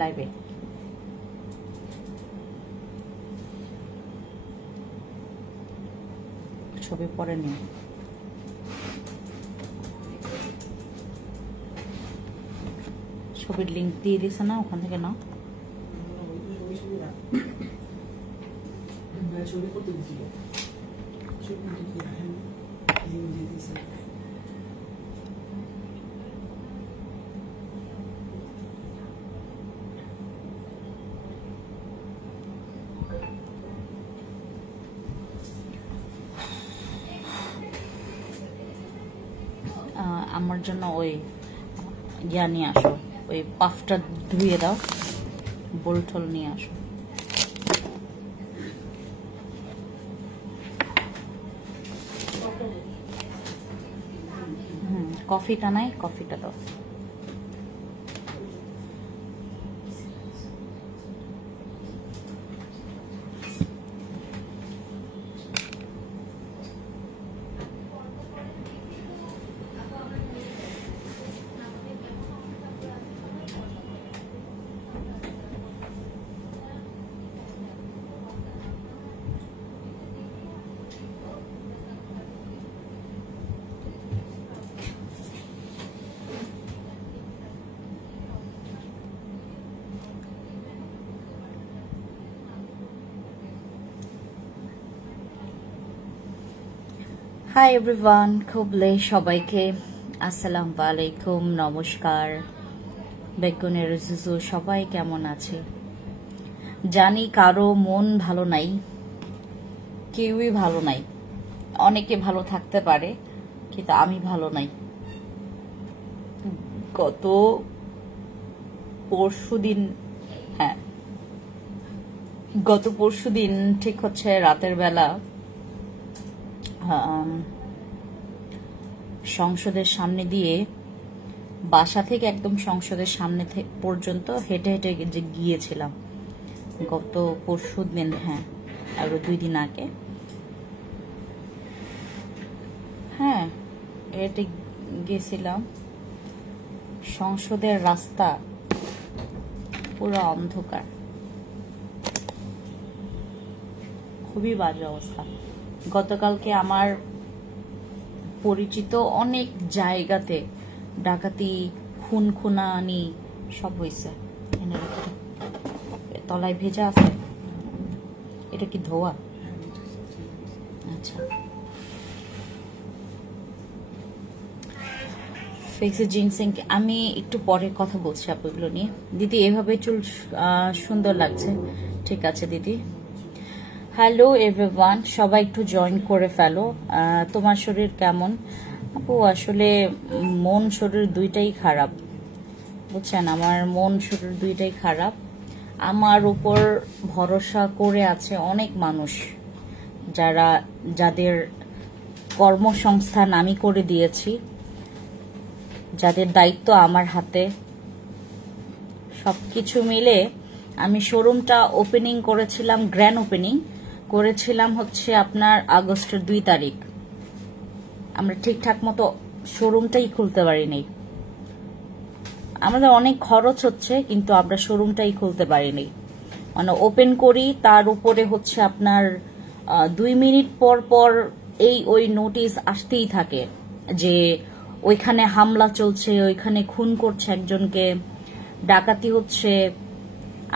লাইভে ছবি পরে নিয়ে ছবির লিঙ্ক দিয়ে দিছে না, ওখান থেকে নাও। আমার জন্য ওই ইয়া নিয়ে আসো, ওই পাফটা ধুয়ে দাও, বোলটল নিয়ে আসো। কফিটা নাই, কফিটা দাও। হাই এভরিওয়ান, খুবলে সবাইকে আসসালামু আলাইকুম, নমস্কার। বেগুনের জুজু, সবাই কেমন আছে? জানি কারো মন ভালো নাই, কেউই ভালো নাই। অনেকে ভালো থাকতে পারে, কিন্তু আমি ভালো নাই। গত পরশুদিন ঠিক হচ্ছে রাতের বেলা সংসদের সামনে দিয়ে, বাসা থেকে একদম সংসদের সামনে পর্যন্ত হেঁটে হেঁটে যে গিয়েছিলাম গত পরশুদিন, হ্যাঁ আরো 2 দিন আগে, হ্যাঁ হেঁটে গেছিলাম। সংসদের রাস্তা পুরো অন্ধকার, খুবই বাজে অবস্থা। গতকালকে আমার পরিচিত অনেক জায়গাতে ডাকাতি, খুনখুনানি সব হয়েছে। তলায় ভেজা আছে, এটা কি ধোয়া? আচ্ছা, ফেসে জিনসিং। আমি একটু পরে কথা বলছি আপনাগুলো নিয়ে। দিদি এভাবে চুল সুন্দর লাগছে। ঠিক আছে দিদি। হ্যালো এভরিওয়ান, সবাই একটু জয়েন করে ফেলো। তোমার শরীর কেমন আপু? আসলে মন শরীর দুইটাই খারাপ, বুঝছেন? আমার মন শরীর দুইটাই খারাপ। আমার উপর ভরসা করে আছে অনেক মানুষ, যাদের কর্মসংস্থান আমি করে দিয়েছি, যাদের দায়িত্ব আমার হাতে। সবকিছু মিলে আমি শোরুমটা ওপেনিং করেছিলাম, গ্র্যান্ড ওপেনিং করেছিলাম হচ্ছে আপনার আগস্টের 2 তারিখ। আমরা ঠিকঠাক মতো শোরুমটাই খুলতে পারিনি। আমাদের অনেক খরচ হচ্ছে, কিন্তু আমরা শোরুমটাই খুলতে পারিনি। মানে ওপেন করি, তার উপরে হচ্ছে আপনার 2 মিনিট পর পর ওই নোটিশ আসতেই থাকে যে ওইখানে হামলা চলছে, ওইখানে খুন করছে একজনকে, ডাকাতি হচ্ছে।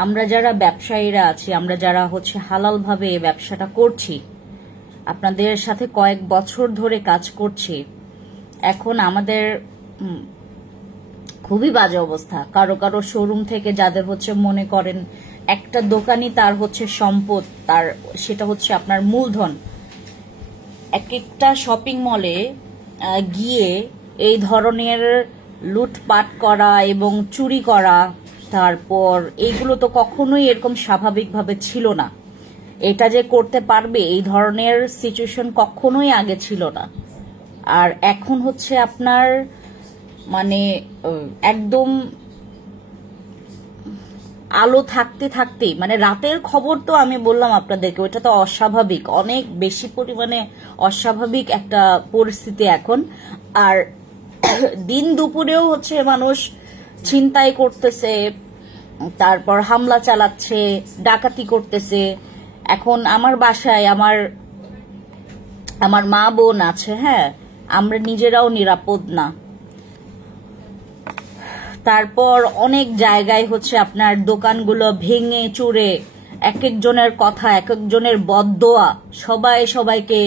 আমরা যারা ব্যবসায়ীরা আছি, আমরা যারা হচ্ছে হালাল ভাবে ব্যবসাটা করছি, আপনাদের সাথে কয়েক বছর ধরে কাজ করছি, এখন আমাদের খুবই বাজে অবস্থা। কারো কারো শোরুম থেকে, যাদের হচ্ছে মনে করেন একটা দোকানই তার হচ্ছে সম্পদ, তার সেটা হচ্ছে আপনার মূলধন, এক একটা শপিং মলে গিয়ে এই ধরনের লুটপাট করা এবং চুরি করা, তারপর এইগুলো তো কখনোই এরকম স্বাভাবিকভাবে ছিল না। এটা যে করতে পারবে এই ধরনের সিচুয়েশন কখনোই আগে ছিল না। আর এখন হচ্ছে আপনার মানে একদম আলো থাকতে থাকতেই, মানে রাতের খবর তো আমি বললাম আপনাদেরকে, ওইটা তো অস্বাভাবিক, অনেক বেশি পরিমাণে অস্বাভাবিক একটা পরিস্থিতি এখন। আর দিন দুপুরেও হচ্ছে মানুষ ছিনতাই করতেছে, তারপর হামলা চালাচ্ছে, ডাকাতি করতেছে। এখন আমার বাসায় আমার মা বোন আছে, হ্যাঁ, আমরা নিজেরাও নিরাপদ না। তারপর অনেক জায়গায় হচ্ছে আপনার দোকানগুলো ভেঙে চুরে, এক একজনের কথা, এক একজনের বদদোয়া, সবাই সবাইকে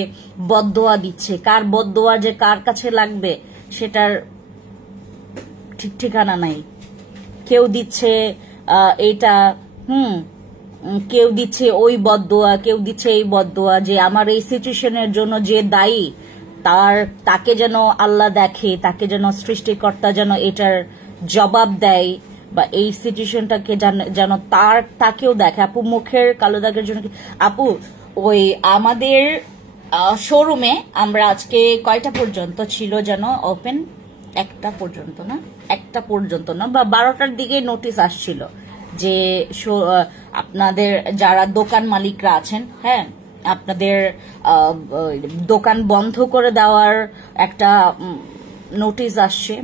বদদোয়া দিচ্ছে। কার বদদোয়া যে কার কাছে লাগবে সেটার ঠিক ঠিকানা নাই। কেউ দিচ্ছে এটা, কেউ দিচ্ছে ওই বদদোয়া, কেউ দিচ্ছে এই বদদোয়া, যে আমার এই সিচুয়েশনের জন্য যে দায়ী তাকে যেন আল্লাহ দেখে, তাকে যেন সৃষ্টিকর্তা যেন এটার জবাব দেয়, বা এই সিচুয়েশনটাকে যেন তাকেও দেখে। আপু মুখের কালো দাগের জন্য আপু ওই আমাদের শোরুমে আমরা আজকে কয়টা পর্যন্ত ছিল যেন ওপেন? 1টা পর্যন্ত না বা 12টার দিকে নোটিশ আসছিল যে আপনাদের যারা দোকান মালিকরা আছেন, হ্যাঁ, আপনাদের দোকান বন্ধ করে দেওয়ার একটা নোটিশ আসছে।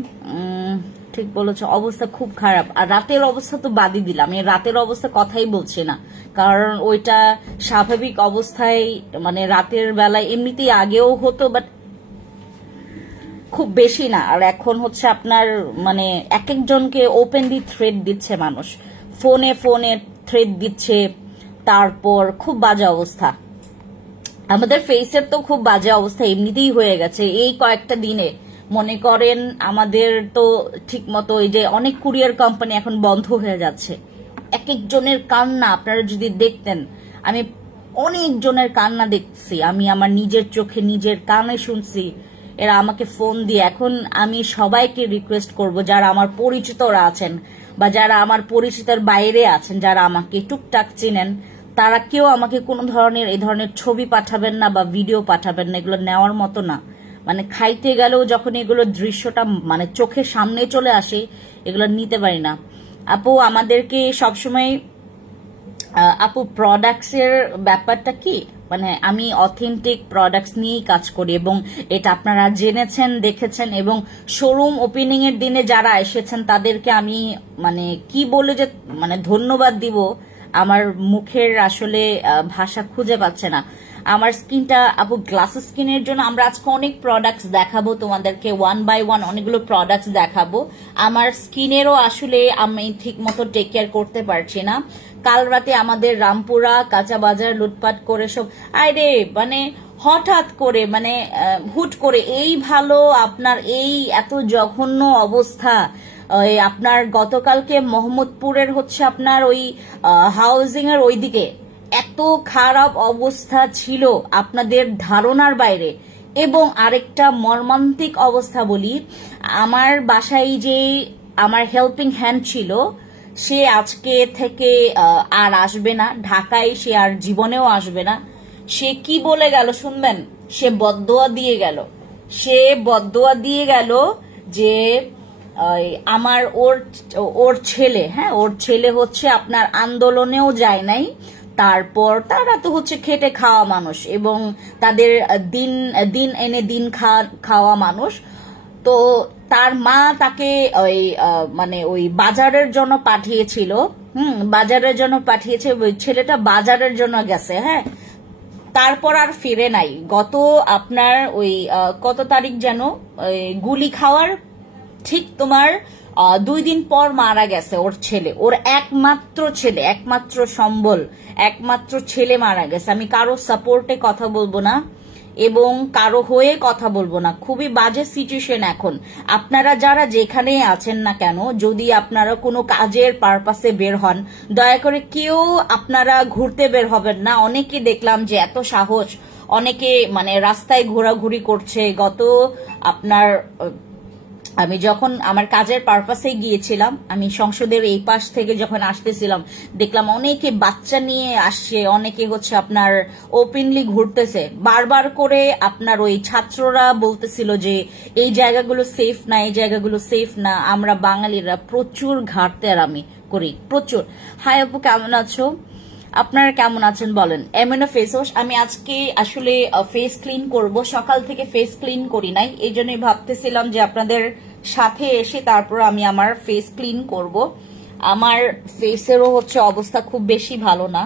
ঠিক বলেছ, অবস্থা খুব খারাপ। আর রাতের অবস্থা তো বাদই দিলাম, এই রাতের অবস্থা কথাই বলছি না, কারণ ওইটা স্বাভাবিক অবস্থায় মানে রাতের বেলায় এমনিতেই আগেও হতো, বাট খুব বেশি না। আর এখন হচ্ছে আপনার মানে এক একজনকে ওপেনলি থ্রেট দিচ্ছে মানুষ, ফোনে থ্রেট দিচ্ছে। তারপর খুব বাজে অবস্থা, আমাদের ফেসের তো খুব বাজে অবস্থা এমনিতেই হয়ে গেছে এই কয়েকটা দিনে। মনে করেন আমাদের তো ঠিক মতো ওই যে অনেক কুরিয়ার কোম্পানি এখন বন্ধ হয়ে যাচ্ছে। এক একজনের কান্না আপনারা যদি দেখতেন, আমি অনেক জনের কান্না দেখছি, আমি আমার নিজের চোখে নিজের কানে শুনছি। এরা আমাকে ফোন দিয়ে, এখন আমি সবাইকে রিকোয়েস্ট করব যারা আমার পরিচিতরা আছেন বা যারা আমার পরিচিতের বাইরে আছেন, যারা আমাকে টুকটাক চিনেন, তারা কেউ আমাকে কোনো ধরনের এই ধরনের ছবি পাঠাবেন না বা ভিডিও পাঠাবেন না, এগুলো নেওয়ার মতো না। মানে খাইতে গেলেও যখন এগুলো দৃশ্যটা মানে চোখের সামনে চলে আসে, এগুলো নিতে পারি না। আপু আমাদেরকে সবসময় আপু প্রোডাক্টস এর ব্যাপারটা কি, মানে আমি অথেন্টিক প্রোডাক্টস নিয়েই কাজ করি এবং এটা আপনারা জেনেছেন, দেখেছেন, এবং শোরুম ওপেনিং এর দিনে যারা এসেছেন তাদেরকে আমি মানে কি বলে যে মানে ধন্যবাদ দিব, আমার মুখের আসলে ভাষা খুঁজে পাচ্ছে না। আমার স্কিনটা আপু গ্লাস স্কিনের জন্য আমরা আজকে অনেক প্রোডাক্টস দেখাবো তোমাদেরকে, 1 by 1 অনেকগুলো প্রোডাক্টস দেখাবো। আমার স্কিনেরও আসলে আমি ঠিক মতো টেক কেয়ার করতে পারছি না। কাল রাতে আমাদের রামপুরা কাঁচা বাজার লুটপাট করে সব আরে মানে হঠাৎ করে মানে হুট করে এই ভালো আপনার এই এত জঘন্য অবস্থা। আপনার গতকালকে মোহাম্মদপুরের হচ্ছে আপনার ওই হাউজিং এর ওইদিকে এত খারাপ অবস্থা ছিল আপনাদের ধারণার বাইরে। এবং আরেকটা মর্মান্তিক অবস্থা বলি, আমার বাসায় যে আমার হেল্পিং হ্যান্ড ছিল সে আজকে থেকে আর আসবে না ঢাকায়, সে আর জীবনেও আসবে না। সে কি বলে গেল শুনবেন? সে বদদোয়া দিয়ে গেল যে আমার ওর ছেলে, হ্যাঁ ওর ছেলে হচ্ছে আপনার আন্দোলনেও যায় নাই, তারপর তারা তো হচ্ছে খেটে খাওয়া মানুষ এবং তাদের দিন এনে দিন খাওয়া মানুষ। তো তার মা তাকে ওই মানে ওই বাজারের জন্য পাঠিয়েছিল, বাজারের জন্য পাঠিয়েছে, ওই ছেলেটা বাজারের জন্য গেছে, হ্যাঁ, তারপর আর ফিরে নাই। গত আপনার ওই কত তারিখ যেন গুলি খাওয়ার ঠিক তোমার 2 দিন পর মারা গেছে ওর ছেলে, ওর একমাত্র ছেলে, একমাত্র সম্বল, একমাত্র ছেলে মারা গেছে। আমি কারো সাপোর্টে কথা বলবো না এবং কারো হয়ে কথা বলবো না, খুবই বাজে সিচুয়েশন এখন। আপনারা যারা যেখানে আছেন না কেন, যদি আপনারা কোনো কাজের পারপাসে বের হন, দয়া করে কেউ আপনারা ঘুরতে বের হবেন না। অনেকে দেখলাম যে এত সাহস, অনেকে মানে রাস্তায় ঘোরাঘুরি করছে। গত আপনার আমি যখন আমার কাজের পারপাসে গিয়েছিলাম, আমি সংসদের এই পাশ থেকে যখন আসতেছিলাম, দেখলাম অনেকে বাচ্চা নিয়ে আসছে, অনেকে হচ্ছে আপনার ওপেনলি ঘুরতেছে। বারবার করে আপনার ওই ছাত্ররা বলতেছিল যে এই জায়গাগুলো সেফ না, এই জায়গাগুলো সেফ না। আমরা বাঙালিরা প্রচুর ঘাটতেরামি করি, প্রচুর। হাই আপু, কেমন আছো? আপনারা কেমন আছেন বলেন? এমএনও ফেস ওয়াশ আমি আজকে আসলে ফেস ক্লিন করব, সকাল থেকে ফেস ক্লিন করি নাই, এই জন্যই ভাবতেছিলাম যে আপনাদের সাথে এসে তারপর আমি আমার ফেস ক্লিন করব। আমার ফেসেরও হচ্ছে অবস্থা খুব বেশি ভালো না,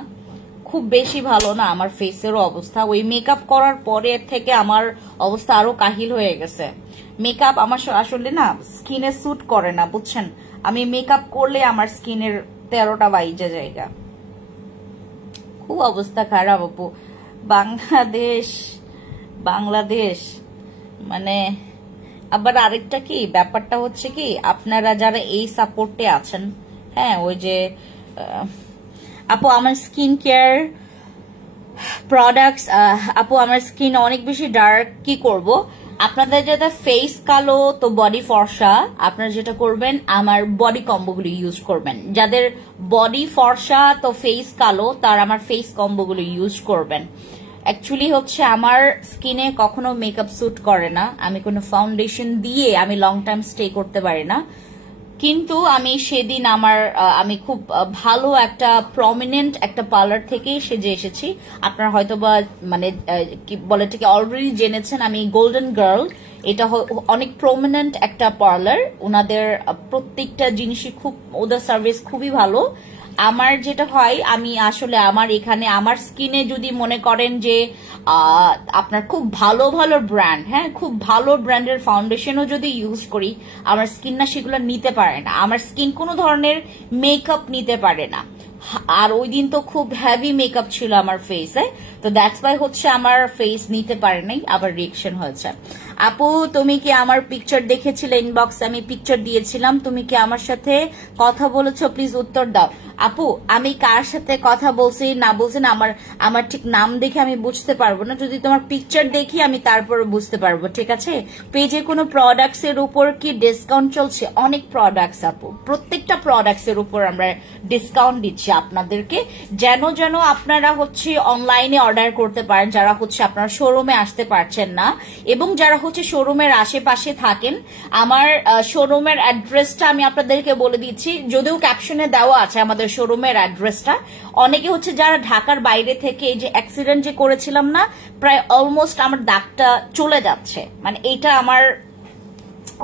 খুব বেশি ভালো না আমার ফেসেরও অবস্থা। ওই মেকআপ করার পরে থেকে আমার অবস্থা আরো কাহিল হয়ে গেছে। মেকআপ আমার আসলে না স্কিনে স্যুট করে না, বুঝছেন। আমি মেকআপ করলে আমার স্কিনের 13টা বাইজে জায়গা, খুব অবস্থা খারাপ আপু। বাংলাদেশ মানে আবার আরেকটা কি ব্যাপারটা হচ্ছে কি, আপনারা যারা এই সাপোর্টে আছেন, হ্যাঁ ওই যে আপু আমার স্কিন কেয়ার প্রোডাক্টস, আপু আমার স্কিন অনেক বেশি ডার্ক, কি করব? আপনাদের যাদের ফেস কালো তো বডি ফর্সা, আপনারা যেটা করবেন আমার বডি কম্বোগুলো ইউজ করবেন। যাদের বডি ফর্সা তো ফেস কালো, তার আমার ফেস কম্বোগুলো ইউজ করবেন। অ্যাকচুয়ালি হচ্ছে আমার স্কিনে কখনো মেকআপ স্যুট করে না, আমি কোনো ফাউন্ডেশন দিয়ে আমি লং টাইম স্টে করতে পারি না। কিন্তু আমি সেদিন আমি খুব ভালো একটা প্রমিনেন্ট একটা পার্লার থেকেই সেজে এসেছি। আপনারা হয়তো বা মানে কি বলে এটাকে অলরেডি জেনেছেন, আমি গোল্ডেন গার্ল। এটা অনেক প্রমিনেন্ট একটা পার্লার, ওনাদের প্রত্যেকটা জিনিসই খুব, ওদের সার্ভিস খুবই ভালো। আমার যেটা হয়, আমি আসলে আমার এখানে আমার স্কিনে যদি মনে করেন যে আপনার খুব ভালো ভালো ব্র্যান্ড, হ্যাঁ খুব ভালো ব্র্যান্ডের ফাউন্ডেশনও যদি ইউজ করি, আমার স্কিন না সেগুলো নিতে পারে না। আমার স্কিন কোনো ধরনের মেকআপ নিতে পারে না। আর ওই দিন তো খুব হেভি মেকআপ ছিল আমার ফেসে, তো দ্যাটস ওয়াই হচ্ছে আমার ফেস নিতে পারে নাই, আবার রিয়েকশন হয়েছে। আপু তুমি কি আমার পিকচার দেখেছিলে? ইনবক্সে আমি পিকচার দিয়েছিলাম, তুমি কি আমার সাথে কথা বলেছো? প্লিজ উত্তর দাও। আপু আমি কার সাথে কথা বলছি না বলছি না আমার ঠিক নাম দেখে আমি বুঝতে পারবো না, যদি তোমার পিকচার দেখি আমি তারপরে বুঝতে পারবো, ঠিক আছে? পেজে কোনো প্রোডাক্টস এর উপর কি ডিসকাউন্ট চলছে? অনেক প্রোডাক্টস আপু, প্রত্যেকটা প্রোডাক্টস এর উপর আমরা ডিসকাউন্ট দিচ্ছি আপনাদেরকে, যেন আপনারা হচ্ছে অনলাইনে অর্ডার করতে পারেন, যারা হচ্ছে আপনারা শোরুমে আসতে পারছেন না, এবং যারা হচ্ছে শোরুমের আশেপাশে থাকেন। আমার শোরুমের অ্যাড্রেসটা আমি আপনাদেরকে বলে দিচ্ছি, যদিও ক্যাপশনে দেওয়া আছে আমাদের শোরুমের অ্যাড্রেসটা। অনেকে হচ্ছে যারা ঢাকার বাইরে থেকে, এই যে অ্যাক্সিডেন্ট যে করেছিলাম না, প্রায় অলমোস্ট আমার দাগটা চলে যাচ্ছে, মানে এইটা আমার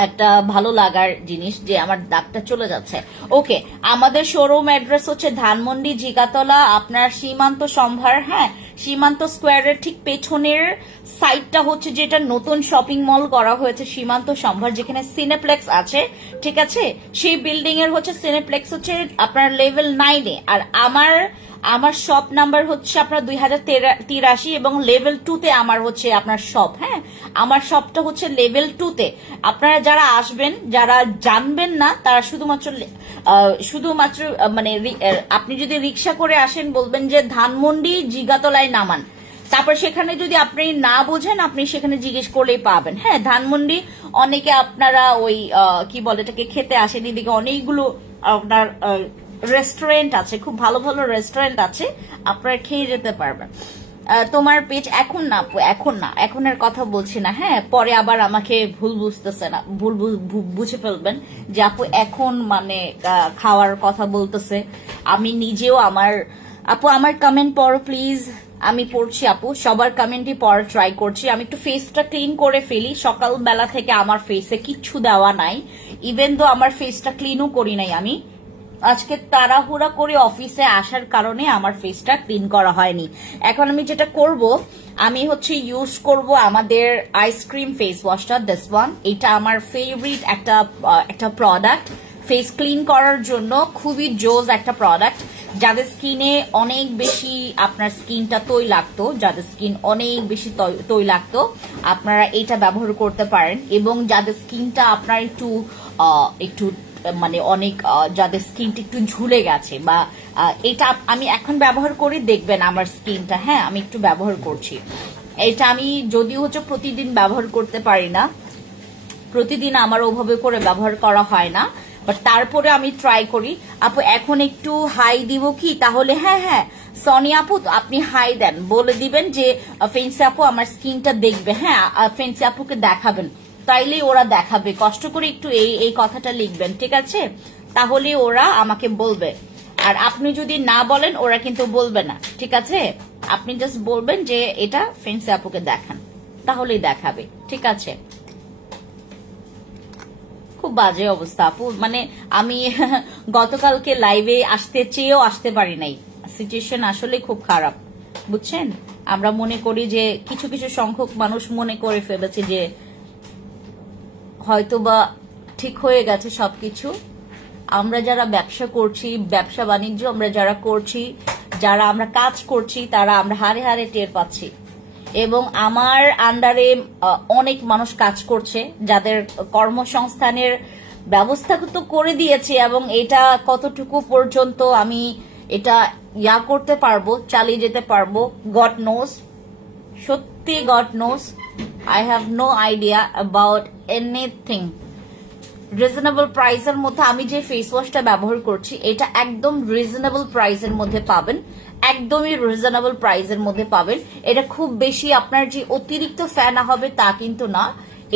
একটা ভালো লাগার জিনিস যে আমার দাগটা চলে যাচ্ছে। ওকে, আমাদের শোরুম অ্যাড্রেস হচ্ছে ধানমন্ডি জিগাতলা, আপনার সীমান্ত সম্ভার, হ্যাঁ সীমান্ত স্কোয়ারের ঠিক পেছনের সাইডটা হচ্ছে যেটা নতুন শপিং মল করা হয়েছে সীমান্ত সম্ভার, যেখানে সিনেপ্লেক্স আছে, ঠিক আছে? সেই বিল্ডিং এর হচ্ছে সিনেপ্লেক্স হচ্ছে আপনার লেভেল 9-এ, আর আমার শপ নাম্বার হচ্ছে আপনার 2083 এবং লেভেল 2-তে আমার হচ্ছে আপনার শপ, হ্যাঁ আমার শপটা হচ্ছে লেভেল 2-তে। আপনারা যারা আসবেন, যারা জানবেন না, তারা শুধুমাত্র মানে আপনি যদি রিক্সা করে আসেন, বলবেন যে ধানমন্ডি জিগাতলায় নামান, তারপর সেখানে যদি আপনি না বোঝেন, আপনি সেখানে জিজ্ঞেস করলেই পাবেন। হ্যাঁ ধানমন্ডি অনেকে আপনারা ওই কি বলে এটাকে খেতে আসেন, এদিকে অনেকগুলো আপনার রেস্টুরেন্ট আছে, খুব ভালো ভালো রেস্টুরেন্ট আছে, আপনারা খেয়ে যেতে পারবেন। তোমার পেজ এখন না আপু, এখনের কথা বলছি না, হ্যাঁ পরে আবার আমাকে ভুল বুঝতেছে না, ভুল বুঝে ফেলবেন যে আপু এখন মানে খাওয়ার কথা বলতেছে। আমি নিজেও আপু আমার কমেন্ট পড়ো প্লিজ, আমি পড়ছি আপু, সবার কমেন্টই পড়ার ট্রাই করছি। আমি একটু ফেসটা ক্লিন করে ফেলি, সকালবেলা থেকে আমার ফেসে কিচ্ছু দেওয়া নাই, ইভেন তো আমার ফেসটা ক্লিনও করি নাই। আমি আজকে তাড়াহুড়া করে অফিসে আসার কারণে আমার ফেসটা ক্লিন করা হয়নি। এখন আমি যেটা করব, আমি হচ্ছে ইউজ করব আমাদের আইসক্রিম ফেস ওয়াশটা, দিস ওয়ান। এটা আমার ফেভারিট একটা প্রোডাক্ট ফেস ক্লিন করার জন্য, খুবই জোস একটা প্রোডাক্ট। যাদের স্কিনে অনেক বেশি আপনার স্কিনটা তৈলাক্ত, যাদের স্কিন অনেক বেশি তৈলাক্ত, আপনারা এটা ব্যবহার করতে পারেন। এবং যাদের স্কিনটা আপনার একটু মানে অনেক, যাদের স্কিনটা একটু ঝুলে গেছে, বা এটা আমি এখন ব্যবহার করি, দেখবেন আমার স্কিনটা, হ্যাঁ আমি একটু ব্যবহার করছি। এটা আমি যদিও হচ্ছে প্রতিদিন ব্যবহার করতে পারি না, প্রতিদিন আমার ওভাবে করে ব্যবহার করা হয় না, বাট তারপরে আমি ট্রাই করি। আপু এখন একটু হাই দিব কি তাহলে? হ্যাঁ সনি আপু আপনি হাই দেন, বলে দিবেন যে ফেন্সি আপু আমার স্কিনটা দেখবে, হ্যাঁ ফেন্সি আপুকে দেখাবেন, তাইলেই ওরা দেখাবে। কষ্ট করে একটু এই কথাটা লিখবেন, ঠিক আছে? তাহলে ওরা আমাকে বলবে। আর আপনি যদি না বলেন, ওরা কিন্তু বলবে না, ঠিক আছে? আপনি জাস্ট বলবেন যে এটা ফেন্সি আপুকে দেখান, তাহলেই দেখাবে, ঠিক আছে? খুব বাজে অবস্থা আপু, মানে আমি গতকালকে লাইভে আসতে চেয়েও আসতে পারি নাই। সিচুয়েশন আসলে খুব খারাপ, বুঝছেন। আমরা মনে করি যে কিছু কিছু সংখ্যক মানুষ মনে করে ফেলেছে যে হয়তোবা ঠিক হয়ে গেছে সবকিছু। আমরা যারা ব্যবসা করছি, ব্যবসা বাণিজ্য আমরা যারা করছি, যারা আমরা কাজ করছি, তারা আমরা হারে হারে টের পাচ্ছি। এবং আমার আন্ডারে অনেক মানুষ কাজ করছে, যাদের কর্মসংস্থানের ব্যবস্থা তো করে দিয়েছে, এবং এটা কতটুকু পর্যন্ত আমি এটা করতে পারবো, চালিয়ে যেতে পারবো, গড নোস, সত্যি God knows. I have no idea about anything. Reasonable প্রাইসের মধ্যে আমি যে ফেস ওয়াশটা ব্যবহার করছি, এটা একদম রিজনেবল প্রাইসের মধ্যে পাবেন, একদমই রিজনেবল প্রাইসের মধ্যে পাবেন। এটা খুব বেশি আপনার যে অতিরিক্ত ফ্যানা হবে তা কিন্তু না,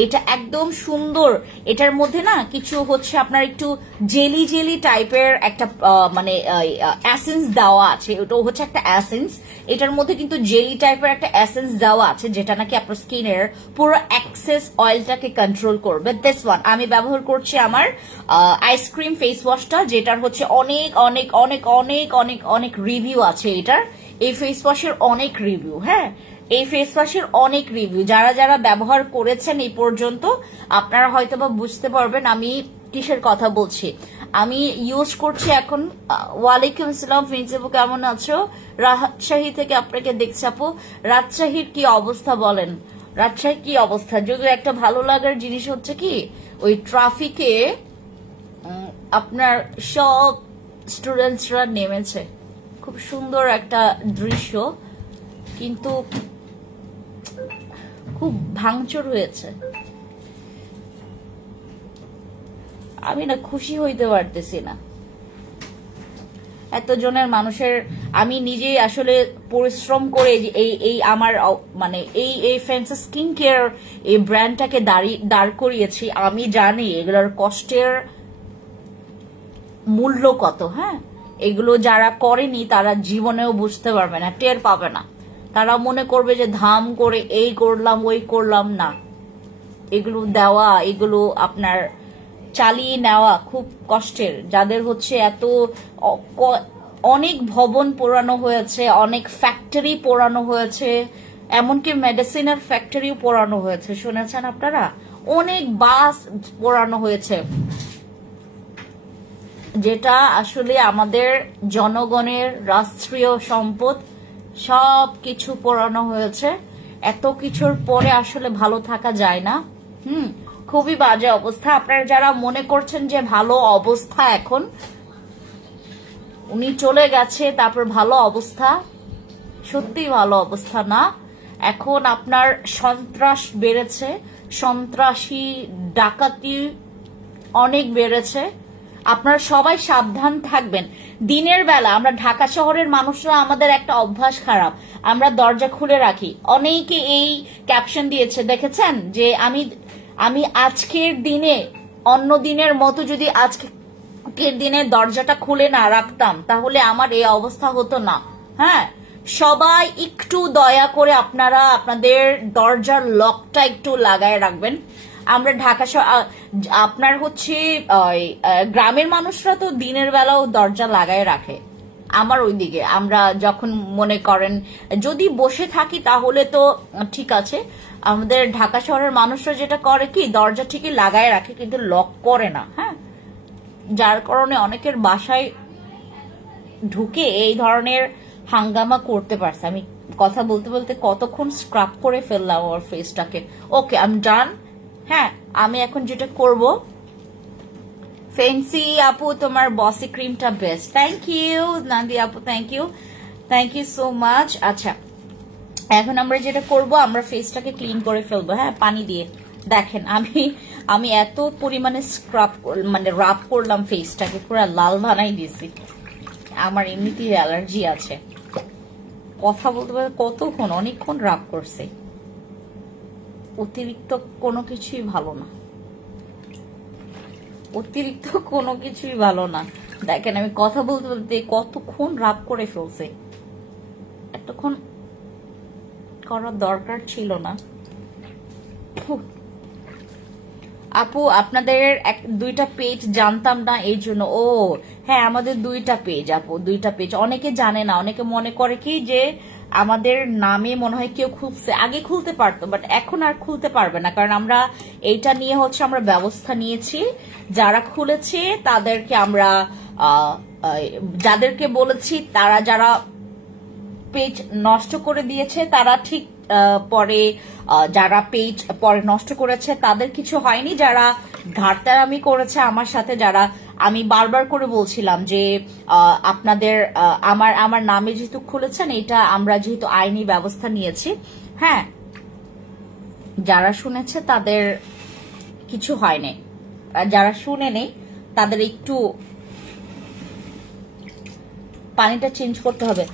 এটা একদম সুন্দর। এটার মধ্যে না কিছু হচ্ছে আপনার একটু জেলি জেলি টাইপের একটা মানে এসেন্স দেওয়া আছে, ওটা হচ্ছে একটা এসেন্স। এটার মধ্যে কিন্তু জেলি টাইপের একটা এসেন্স দেওয়া আছে, যেটা নাকি আপনার স্কিনের পুরো এক্সেস অয়েলটাকে কন্ট্রোল করবে। দিস ওয়ান আমি ব্যবহার করছি আমার আইসক্রিম ফেস ওয়াশটা, যেটার হচ্ছে অনেক অনেক অনেক অনেক অনেক অনেক রিভিউ আছে। এটার এই ফেস ওয়াশের অনেক রিভিউ, হ্যাঁ, এই ফেস ওয়াশের অনেক রিভিউ। যারা যারা ব্যবহার করেছেন এই পর্যন্ত আপনারা হয়তোবা বুঝতে পারবেন আমি কিসের কথা বলছি। আমি ইউজ করছি এখন। ওয়ালাইকুম আসসালাম ফিনসেপু, কেমন আছো? রাজশাহী থেকে আপনাকে দেখছি আপু। রাজশাহীর কি অবস্থা বলেন? রাজশাহীর কি অবস্থা? যদি একটা ভালো লাগার জিনিস হচ্ছে কি, ওই ট্রাফিকে আপনার সব স্টুডেন্টসরা নেমেছে, খুব সুন্দর একটা দৃশ্য, কিন্তু খুব ভাঙচুর হয়েছে। আমি না খুশি হইতে পারতেছি না এতজনের মানুষের। আমি নিজেই আসলে পরিশ্রম করে এই আমার মানে এই ফ্যান্সি স্কিন কেয়ার এই ব্র্যান্ডটাকে দাঁড় করিয়েছি। আমি জানি এগুলোর কষ্টের মূল্য কত। হ্যাঁ, এগুলো যারা করেনি তারা জীবনেও বুঝতে পারবে না, টের পাবে না। তারা মনে করবে যে ধাম করে এই করলাম ওই করলাম। না, এগুলো দেওয়া, এগুলো আপনার চালিয়ে নেওয়া খুব কষ্টের। যাদের হচ্ছে এত অনেক ভবন পোড়ানো হয়েছে, অনেক ফ্যাক্টরি পোড়ানো হয়েছে, এমনকি মেডিসিনের ফ্যাক্টরিও পোড়ানো হয়েছে, শুনেছেন আপনারা? অনেক বাস পোড়ানো হয়েছে, যেটা আসলে আমাদের জনগণের রাষ্ট্রীয় সম্পদ। সব কিছু পোড়ানো হয়েছে। এত কিছুর পরে আসলে ভালো থাকা যায় না। খুবই বাজে অবস্থা। আপনারা যারা মনে করছেন যে ভালো অবস্থা, এখন উনি চলে গেছে তারপর ভালো অবস্থা, সত্যি ভালো অবস্থা না। এখন আপনার সন্ত্রাস বেড়েছে, সন্ত্রাসী ডাকাতি অনেক বেড়েছে। আপনারা সবাই সাবধান থাকবেন। দিনের বেলা আমরা ঢাকা শহরের মানুষরা, আমাদের একটা অভ্যাস খারাপ, আমরা দরজা খুলে রাখি। অনেকে এই ক্যাপশন দিয়েছে, দেখেছেন, যে আমি আজকের দিনে অন্য দিনের মতো যদি আজকের দিনে দরজাটা খুলে না রাখতাম তাহলে আমার এই অবস্থা হতো না। হ্যাঁ, সবাই একটু দয়া করে আপনারা আপনাদের দরজার লকটা একটু লাগায় রাখবেন। আমরা ঢাকা আপনার হচ্ছে গ্রামের মানুষরা তো দিনের বেলাও দরজা লাগায় রাখে। আমার ওইদিকে আমরা যখন মনে করেন যদি বসে থাকি তাহলে তো ঠিক আছে। আমাদের ঢাকা শহরের মানুষরা যেটা করে কি, দরজা ঠিকই লাগায় রাখে কিন্তু লক করে না। হ্যাঁ, যার কারণে অনেকের বাসায় ঢুকে এই ধরনের হাঙ্গামা করতে পারছে। আমি কথা বলতে বলতে কতক্ষণ স্ক্রাব করে ফেললাম ওর ফেসটাকে। ওকে, আই এম ডান। হ্যাঁ, আমি এখন যেটা করব, ফেন্সি আপু তোমার বসি ক্রিমটা বেস্ট। থ্যাংক ইউ নান্দি আপু, থ্যাংক ইউ সো মাচ। আচ্ছা, এখন আমরা যেটা করব, আমরা ফেসটাকে ক্লিন করে ফেলবো। হ্যাঁ, পানি দিয়ে। দেখেন আমি এত পরিমাণে স্ক্রাব মানে রাব করলাম ফেসটাকে, পুরো লাল বানাই দিয়েছি। আমার এমনিতেই অ্যালার্জি আছে। কথা বলতে বলতে কতক্ষণ, অনেকক্ষণ রাব করছে। অতিরিক্ত কোনো কিছুই ভালো না, অতিরিক্ত কোনো কিছুই ভালো না। দেখেন আমি কথা বলতে বলতে কতক্ষণ রাব করে ফেলছে। এতক্ষণ করার দরকার ছিল না। আপু আপনাদের দুইটা পেজ জানতাম না এই জন্য। ও হ্যাঁ, আমাদের দুইটা পেজ আপু, দুইটা পেজ। অনেকে জানে না, অনেকে মনে করে কি যে আমাদের নামে মনে হয় কেউ খুলছে, আগে খুলতে পারতো বাট এখন আর খুলতে পারবে না, কারণ আমরা এইটা নিয়ে হচ্ছে আমরা ব্যবস্থা নিয়েছি। যারা খুলেছে তাদেরকে আমরা যাদেরকে বলেছি, তারা যারা পেজ নষ্ট করে দিয়েছে তারা ঠিক পরে, যারা পেজ পরে নষ্ট করেছে তাদের কিছু হয়নি, যারা ঘাটতারামি করেছে আমার সাথে, যারা আমি বারবার করে বলছিলাম যে আপনাদের আমার নামে যেহেতু খুলেছেন, এটা আমরা যেহেতু আইনি ব্যবস্থা নিয়েছি, হ্যাঁ, যারা শুনেছে তাদের কিছু হয়নি, যারা শুনে নেই তাদের একটু পানিটা চেঞ্জ করতে হবে।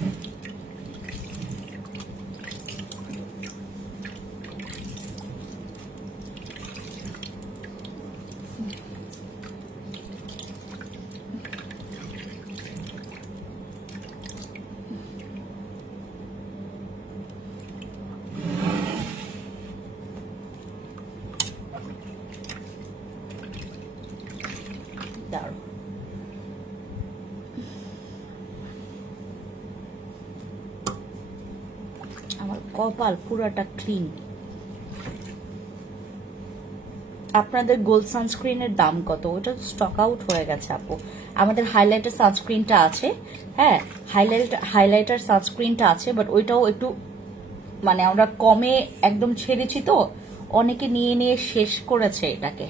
আমার কপাল পুরাটা ক্লিন। আপনাদের গোল্ড সানস্ক্রিনের দাম কত? ওটা স্টক আউট হয়ে গেছে আপু। আমাদের হাইলাইটার সানস্ক্রিনটা আছে, হ্যাঁ, হাইলাইটার সানস্ক্রিনটা আছে, বাট ওইটাও একটু মানে আমরা কমে একদম ছেড়েছি, তো অনেকে নিয়ে নিয়ে শেষ করেছে এটাকে।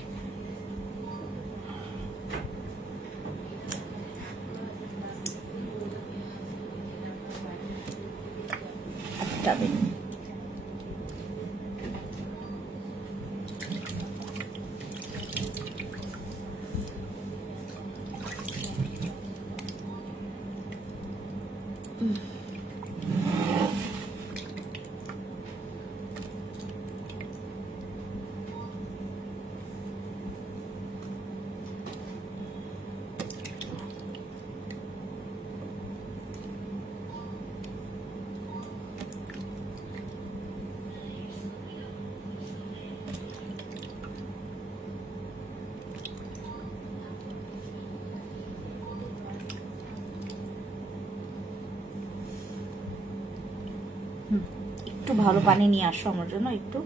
একটু ভালো পানি নিয়ে আসো আমার জন্য একটু।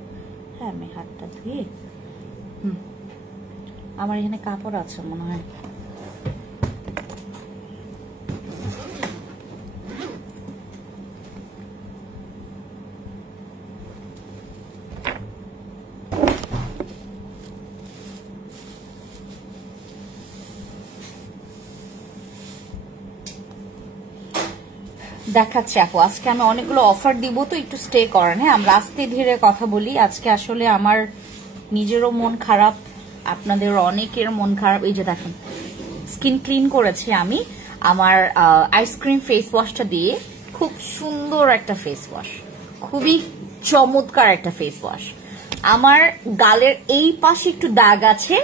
হ্যাঁ, আমি হাতটা ধুয়ে, আমার এখানে কাপড় আছে মনে হয়। দেখাচ্ছে আপু, আজকে আমি অনেকগুলো অফার দিব, তো একটু স্টে করেন। হ্যাঁ, আমরা আস্তে ধীরে কথা বলি। আজকে আসলে আমার নিজেরও মন খারাপ, আপনাদের অনেকের মন খারাপ। এই যে দেখেন, স্কিন ক্লিন করেছি আমি আমার আইসক্রিম ফেস ওয়াশটা দিয়ে। খুব সুন্দর একটা ফেস ওয়াশ, খুবই চমৎকার একটা ফেস ওয়াশ। আমার গালের এই পাশে একটু দাগ আছে,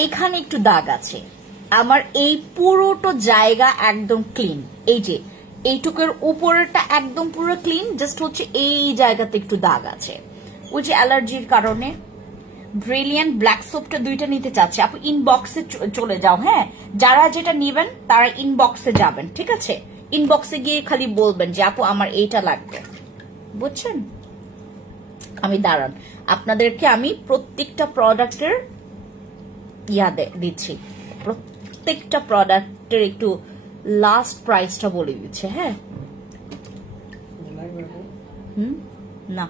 এইখানে একটু দাগ আছে, আমার এই পুরোটা জায়গা একদম ক্লিন। এই যে এইটুকুর উপরেরটা একদম পুরো ক্লিন, জাস্ট হচ্ছে এই জায়গাতে একটু দাগ আছে, ওই যে অ্যালার্জির কারণে। ব্রিলিয়ান্ট ব্ল্যাক সোপটা দুইটা নিতে চাচ্ছি আপু, ইনবক্সে চলে যাও। হ্যাঁ, যারা যেটা নিবেন তারা ইনবক্সে যাবেন, ঠিক আছে? ইনবক্সে গিয়ে খালি বলবেন যে আপু আমার এইটা লাগবে, বুঝছেন? আমি দাঁড়ান, আপনাদেরকে আমি প্রত্যেকটা প্রোডাক্টের দিচ্ছি, প্রত্যেকটা প্রোডাক্টের একটু লাস্ট প্রাইসটা বলে দিচ্ছে। হ্যাঁ, না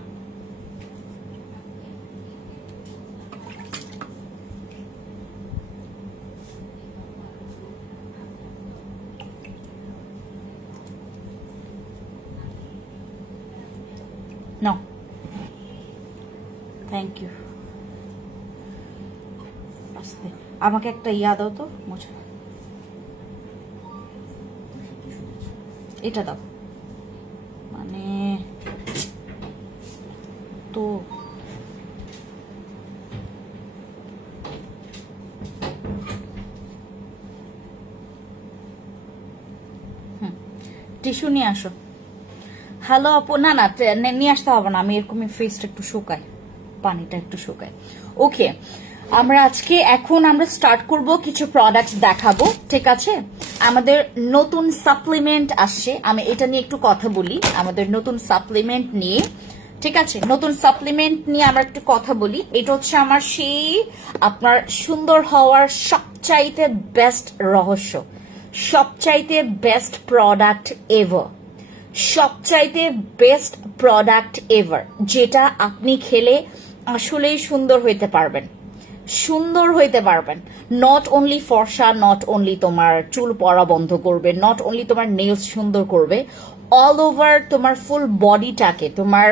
No. Thank you. আমাকে একটা ইয়া দাও তো, মোছা। এটা দাও, মানে তো টিস্যু নিয়ে আসো। হ্যালো আপু, না না নিয়ে আসতে হবে না, আমি এরকমই ফেসটা একটু শুকাই, পানিটা একটু শুকাই। ওকে, আমরা আজকে এখন আমরা স্টার্ট করব কিছু প্রোডাক্টস দেখাবো, ঠিক আছে। আমাদের নতুন সাপ্লিমেন্ট আসছে, আমি এটা নিয়ে একটু কথা বলি। আমাদের নতুন সাপ্লিমেন্ট নিয়ে, ঠিক আছে, নতুন সাপ্লিমেন্ট নিয়ে আমরা একটু কথা বলি। এটা হচ্ছে আমার সেই আপনার সুন্দর হওয়ার সবচাইতে বেস্ট রহস্য, সবচাইতে বেস্ট প্রোডাক্ট এভার, সবচাইতে বেস্ট প্রোডাক্ট এভার, যেটা আপনি খেলে আসলেই সুন্দর হইতে পারবেন, সুন্দর হইতে পারবেন। নট অনলি ফর্সা, নট অনলি তোমার চুল পড়া বন্ধ করবে, নট অনলি তোমার নেলস সুন্দর করবে, অল ওভার তোমার ফুল বডিটাকে, তোমার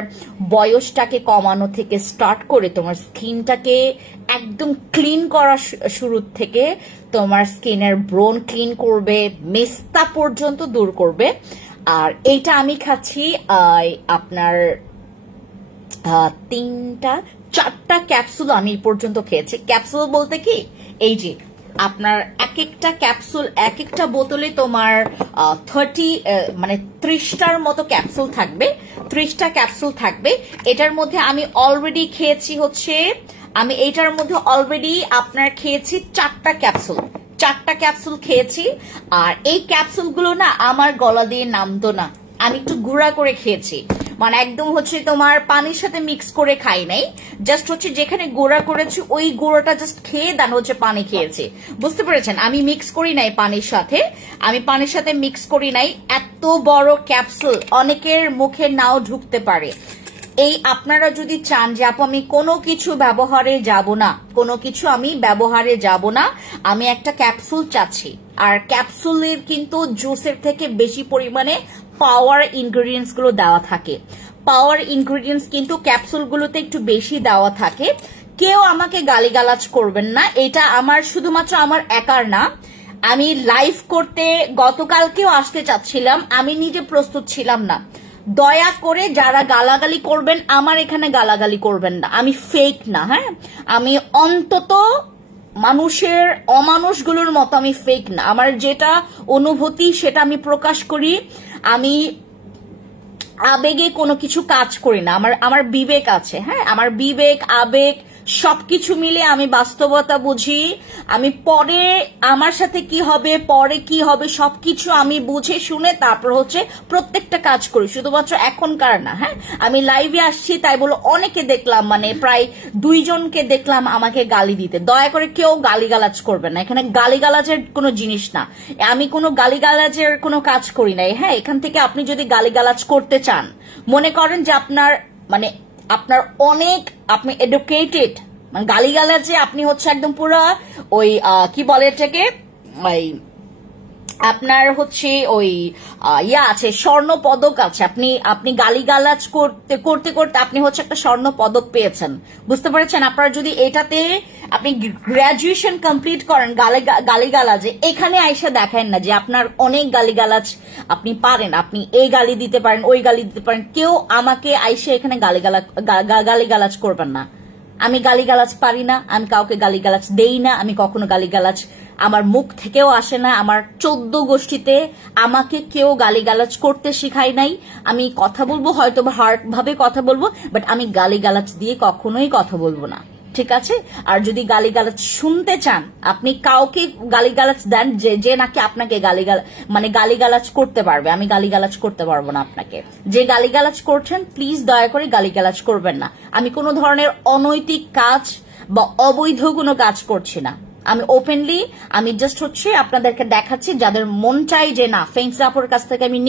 বয়সটাকে কমানো থেকে স্টার্ট করে তোমার স্কিনটাকে একদম ক্লিন করা শুরু থেকে তোমার স্কিনের ব্রোন ক্লিন করবে, মেস্তা পর্যন্ত দূর করবে। আর এইটা আমি খাচ্ছি আপনার 4টা ক্যাপসুল আমি পর্যন্ত খেয়েছি। ক্যাপসুল বলতে কি, এই যে আপনার এক একটা ক্যাপসুল, এক একটা বোতলে তোমার 30টার মতো ক্যাপসুল থাকবে, 30টা ক্যাপসুল থাকবে। এটার মধ্যে আমি অলরেডি খেয়েছি হচ্ছে, আমি এইটার মধ্যে অলরেডি আপনার খেয়েছি 4টা ক্যাপসুল, 4টা ক্যাপসুল খেয়েছি। আর এই ক্যাপসুলগুলো না আমার গলা দিয়ে নামতো না, আমি একটু গুঁড়া করে খেয়েছি, মানে একদম হচ্ছে তোমার পানির সাথে মিক্স করে খাই নাই, জাস্ট হচ্ছে যেখানে গুঁড়া করেছি ওই গুঁড়োটা জাস্ট খেয়ে দেন হচ্ছে পানি খেয়েছি, বুঝতে পেরেছেন। আমি মিক্স করি নাই পানির সাথে, আমি পানির সাথে মিক্স করি নাই। এত বড় ক্যাপসুল অনেকের মুখে নাও ঢুকতে পারে। এই আপনারা যদি চান যে আপু আমি কোনো কিছু ব্যবহারে যাব না, কোনো কিছু আমি ব্যবহারে যাব না, আমি একটা ক্যাপসুল চাচ্ছি। আর ক্যাপসুলের কিন্তু জুসের থেকে বেশি পরিমাণে পাওয়ার ইনগ্রেডিয়েন্টস গুলো দেওয়া থাকে, পাওয়ার ইনগ্রেডিয়েন্টস কিন্তু ক্যাপসুলগুলোতে একটু বেশি দেওয়া থাকে। কেউ আমাকে গালিগালাজ করবেন না, এটা আমার শুধুমাত্র আমার একার না। আমি লাইভ করতে গতকালকেও আসতে চাচ্ছিলাম, আমি নিজে প্রস্তুত ছিলাম না। দয়া করে যারা গালাগালি করবেন আমার এখানে গালাগালি করবেন না, আমি ফেক না, হ্যাঁ, আমি অন্তত মানুষের অমানুষগুলোর মতো আমি ফেক না। আমার যেটা অনুভূতি সেটা আমি প্রকাশ করি, আমি আবেগে কোনো কিছু কাজ করি না, আমার বিবেক আছে, হ্যাঁ, আমার বিবেক আবেগ সবকিছু মিলে আমি বাস্তবতা বুঝি। আমি পরে আমার সাথে কি হবে, পরে কি হবে, সবকিছু আমি বুঝে শুনে তারপর হচ্ছে প্রত্যেকটা কাজ করি, শুধুমাত্র এখনকার না। হ্যাঁ, আমি লাইভে আসছি তাই বলে অনেকে দেখলাম, মানে প্রায় 2 জনকে দেখলাম আমাকে গালি দিতে। দয়া করে কেউ গালিগালাজ করবে না, এখানে গালিগালাজের কোনো জিনিস না, আমি কোনো গালিগালাজের কোনো কাজ করি নাই। হ্যাঁ, এখান থেকে আপনি যদি গালিগালাজ করতে চান, মনে করেন যে আপনার অনেক, আপনি এডুকেটেড, মানে গালিগালাজে আপনি হচ্ছে একদম পুরো ওই কি বলে এটাকে, ওই আপনার হচ্ছে ওই আছে, স্বর্ণ পদক আছে, আপনি গালিগালাজ করতে করতে করতে আপনি হচ্ছে একটা স্বর্ণ পদক পেয়েছেন, বুঝতে পেরেছেন। আপনারা যদি এটাতে আপনি গ্রাজুয়েশন কমপ্লিট করেন গালিগালাজে, এখানে আইসা দেখেন না যে আপনার অনেক গালিগালাজ আপনি পারেন, আপনি এই গালি দিতে পারেন, ওই গালি দিতে পারেন। কেউ আমাকে আইসা এখানে গালিগালাজ করবেন না। আমি গালিগালাজ পারি না, আমি কাউকে গালিগালাজ দেই না, আমি কখনো গালিগালাজ আমার মুখ থেকেও আসে না। আমার 14 গোষ্ঠীতে আমাকে কেউ গালিগালাজ করতে শিখায় নাই। আমি কথা বলবো হয়তো হার্ট ভাবে কথা বলবো, বাট আমি গালিগালাজ দিয়ে কখনোই কথা বলবো না, ঠিক আছে। আর যদি গালিগালাজ শুনতে চান, আপনি কাউকে গালিগালাজ দেন যে নাকি আপনাকে গালিগালাজ করতে পারবে, আমি গালিগালাজ করতে পারবো না আপনাকে। যে গালিগালাজ করছেন প্লিজ দয়া করে গালিগালাজ করবেন না। আমি কোনো ধরনের অনৈতিক কাজ বা অবৈধ কোনো কাজ করছি না, আমি ওপেনলি আমি জাস্ট হচ্ছে আপনাদেরকে দেখাচ্ছি, যাদের মন চাই যে না ফেন্সি আপুর কাছ থেকে আমি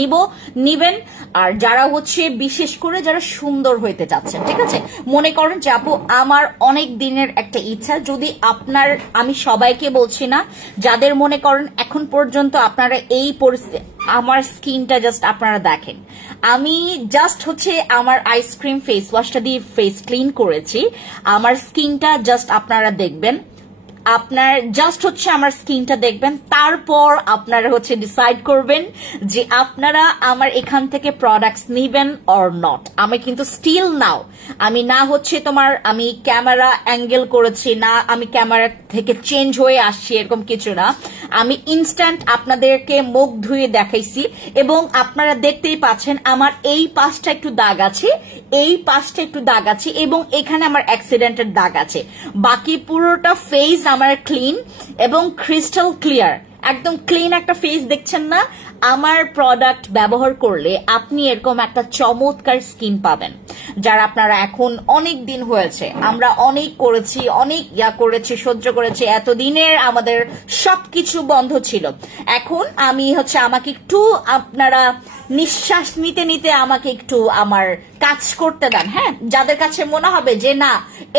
নিবেন, আর যারা হচ্ছে বিশেষ করে যারা সুন্দর হইতে চাচ্ছেন, ঠিক আছে। মনে করেন যে আপু আমার অনেক দিনের একটা ইচ্ছা, যদি আপনার, আমি সবাইকে বলছি না, যাদের মনে করেন এখন পর্যন্ত আপনারা এই পরিস্থিতি, আমার স্কিনটা জাস্ট আপনারা দেখেন, আমি জাস্ট হচ্ছে আমার আইসক্রিম ফেস ওয়াশটা দিয়ে ফেস ক্লিন করেছি, আমার স্কিনটা জাস্ট আপনারা দেখবেন, আপনার জাস্ট হচ্ছে আমার স্কিনটা দেখবেন, তারপর আপনারা হচ্ছে ডিসাইড করবেন যে আপনারা আমার এখান থেকে প্রোডাক্টস নিবেন অর নট। আমি কিন্তু স্টিল নাও, আমি না হচ্ছে তোমার আমি ক্যামেরা অ্যাঙ্গেল করেছি না, আমি ক্যামেরা থেকে চেঞ্জ হয়ে আসছি, এরকম কিছু না। আমি ইনস্ট্যান্ট আপনাদেরকে মুখ ধুয়ে দেখাইছি এবং আপনারা দেখতেই পাচ্ছেন আমার এই পাশটা একটু দাগ আছে, এই পাশটা একটু দাগ আছে এবং এখানে আমার অ্যাক্সিডেন্টের দাগ আছে। বাকি পুরোটা ফেস আমার ক্লিন এবং ক্রিস্টাল ক্লিয়ার, একদম ক্লিন একটা ফেস দেখছেন না? আমার প্রোডাক্ট ব্যবহার করলে আপনি এরকম একটা চমৎকার স্কিন পাবেন। যারা আপনারা এখন অনেক দিন হয়েছে, আমরা অনেক করেছি, অনেক করেছি, সহ্য করেছি, এতদিনের আমাদের সবকিছু বন্ধ ছিল। এখন আমি আমাকে একটু আপনারা নিঃশ্বাস নিতে নিতে আমাকে একটু আমার কাজ করতে দেন। হ্যাঁ, যাদের কাছে মনে হবে যে না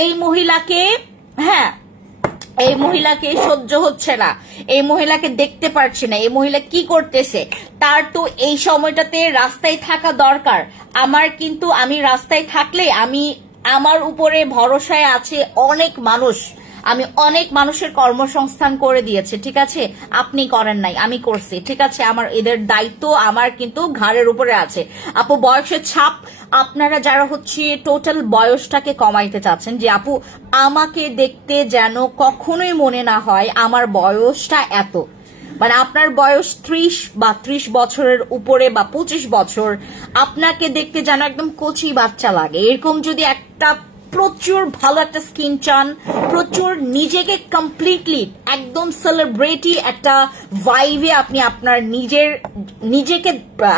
এই মহিলাকে এই মহিলাকে সহ্য হচ্ছে না, এই মহিলাকে দেখতে পারছি না, এই মহিলা কি করতেছে, তার তো এই সময়টাতে রাস্তায় থাকা দরকার। আমি রাস্তায় থাকলে আমার উপরে ভরসায় আছে অনেক মানুষ, আমি অনেক মানুষের কর্মসংস্থান করে দিয়েছে, ঠিক আছে? আপনি করেন নাই, আমি করছি, ঠিক আছে? আমার এদের দায়িত্ব আমার কিন্তু ঘাড়ের উপরে আছে। আপু বয়সের ছাপ, আপনারা যারা টোটাল বয়সটাকে কমাইতে চাচ্ছেন, যে আপু আমাকে দেখতে যেন কখনোই মনে না হয় আমার বয়সটা এত, মানে আপনার বয়স 30 বা 30 বছরের উপরে বা 25 বছর, আপনাকে দেখতে যেন একদম কচি বাচ্চা লাগে, এরকম যদি একটা প্রচুর ভালো একটা স্কিন চান, প্রচুর নিজেকে কমপ্লিটলি একদম সেলিব্রিটি একটা ভাইবে আপনি আপনার নিজেকে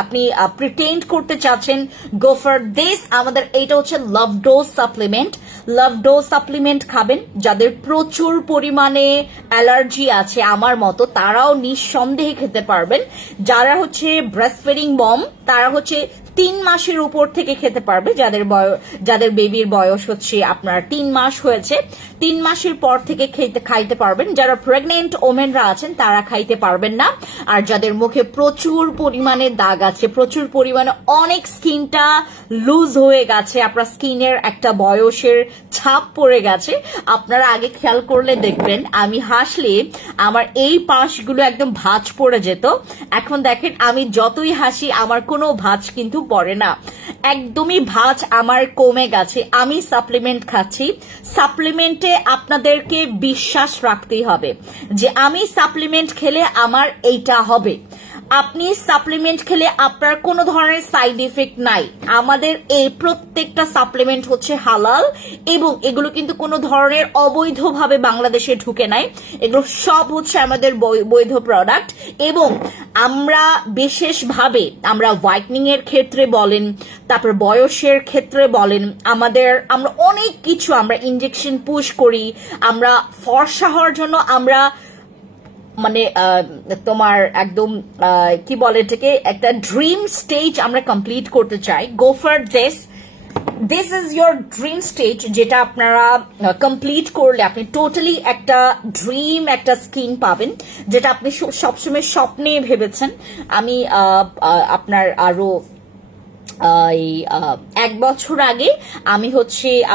আপনি প্রিটেন্ড করতে চাচ্ছেন, গো ফর দিস। আমাদের এইটা লাভ ডোজ সাপ্লিমেন্ট। লাভ ডোজ সাপ্লিমেন্ট খাবেন যাদের প্রচুর পরিমাণে অ্যালার্জি আছে আমার মতো, তারাও নিঃসন্দেহে খেতে পারবেন। যারা ব্রেস্ট ফিডিং মম, তারা 3 মাসের উপর থেকে খেতে পারবে, যাদের বেবির বয়স আপনার 3 মাস হয়েছে, 3 মাসের পর থেকে খাইতে পারবেন। যারা প্রেগনেন্ট ওমেনরা আছেন তারা খাইতে পারবেন না। আর যাদের মুখে প্রচুর পরিমাণে দাগ আছে, প্রচুর পরিমাণে অনেক স্কিনটা লুজ হয়ে গেছে, আপনার স্কিনের একটা বয়সের ছাপ পড়ে গেছে, আপনারা আগে খেয়াল করলে দেখবেন আমি হাসলে আমার এই পাশগুলো একদম ভাঁজ পড়ে যেত। এখন দেখেন আমি যতই হাসি আমার কোনো ভাঁজ কিন্তু পড়ে না, একদমই ভাঁজ আমার কমে গেছে। আমি সাপ্লিমেন্ট খাচ্ছি, সাপ্লিমেন্টে আপনাদেরকে বিশ্বাস রাখতেই হবে যে আমি সাপ্লিমেন্ট খেলে আমার এইটা হবে। আপনি সাপ্লিমেন্ট খেলে আপনার কোনো ধরনের সাইড ইফেক্ট নাই। আমাদের এই প্রত্যেকটা সাপ্লিমেন্ট হালাল এবং এগুলো কিন্তু কোনো ধরনের অবৈধভাবে বাংলাদেশে ঢুকে নাই, এগুলো সব আমাদের বৈধ প্রোডাক্ট। এবং আমরা বিশেষভাবে আমরা হোয়াইটনিং এর ক্ষেত্রে বলেন, তারপর বয়সের ক্ষেত্রে বলেন, আমরা অনেক কিছু আমরা ইনজেকশন পুশ করি, আমরা ফর্সা হওয়ার জন্য আমরা মানে তোমার একদম কি বলে এটাকে একটা ড্রিম স্টেজ আমরা কমপ্লিট করতে চাই। Go for this is your dream stage, যেটা আপনারা কমপ্লিট করলে আপনি টোটালি একটা ড্রিম একটা স্কিন পাবেন, যেটা আপনি সবসময় স্বপ্নে ভেবেছেন। আমি আপনার আরো 1 বছর আগে আমি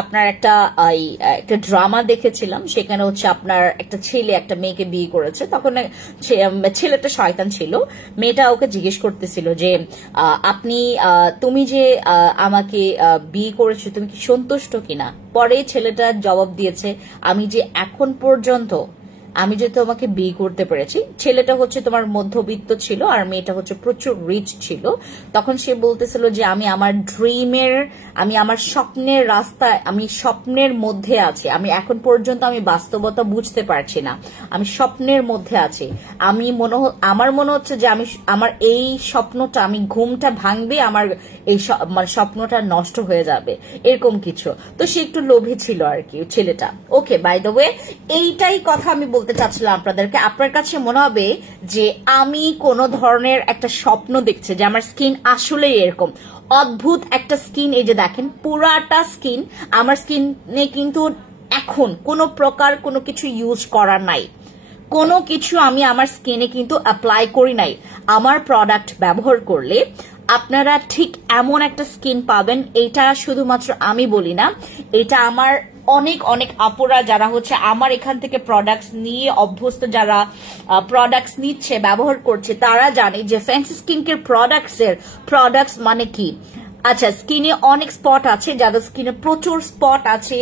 আপনার একটা ড্রামা দেখেছিলাম, সেখানে আপনার একটা ছেলে একটা মেয়েকে বিয়ে করেছে। তখন ছেলেটা শয়তান ছিল, মেয়েটা ওকে জিজ্ঞেস করতেছিল যে তুমি যে আমাকে বিয়ে করেছো তুমি কি সন্তুষ্ট কিনা। পরে ছেলেটা জবাব দিয়েছে আমি যে এখন পর্যন্ত আমি যে তোমাকে বিয়ে করতে পেরেছি। ছেলেটা তোমার মধ্যবিত্ত ছিল আর মেয়েটা প্রচুর রিচ ছিল। তখন সে বলতেছিল যে আমি আমার ড্রিমের, আমি আমার স্বপ্নের রাস্তায়, আমি স্বপ্নের মধ্যে আছি, আমি এখন পর্যন্ত আমি বাস্তবতা বুঝতে পারছি না, আমি স্বপ্নের মধ্যে আছি। আমার মনে হচ্ছে যে আমার এই স্বপ্নটা, আমি ঘুমটা ভাঙবে, আমার এই মানে স্বপ্নটা নষ্ট হয়ে যাবে, এরকম কিছু। তো সে একটু লোভী ছিল আর কি ছেলেটা। ওকে, বাই দ্য ওয়ে এইটাই কথা আমি বলতে চাচ্ছিলাম আপনাদেরকে। আপনার কাছে মনে হবে যে আমি কোন ধরনের একটা স্বপ্ন দেখছি, যে আমার স্কিন আসলে এরকম অদ্ভুত একটা স্কিন। এই যে দেখেন পুরাটা স্কিন, আমার স্কিনে কিন্তু এখন কোনো প্রকার কোনো কিছু ইউজ করা নাই, কোনো কিছু আমি আমার স্কিনে কিন্তু অ্যাপ্লাই করি নাই। আমার প্রোডাক্ট ব্যবহার করলে আপনারা ঠিক এমন একটা স্কিন পাবেন। এটা শুধুমাত্র আমি বলি না, এটা আমার অনেক অনেক আপুরা যারা আমার এখান থেকে প্রোডাক্টস নিয়ে অভ্যস্ত, যারা প্রোডাক্টস নিচ্ছে ব্যবহার করছে, তারা জানে যে ফ্যান্সি স্কিন কেয়ার প্রোডাক্টস মানে কি। আচ্ছা, স্কিনে অনেক স্পট আছে, যাদের স্কিনে প্রচুর স্পট আছে,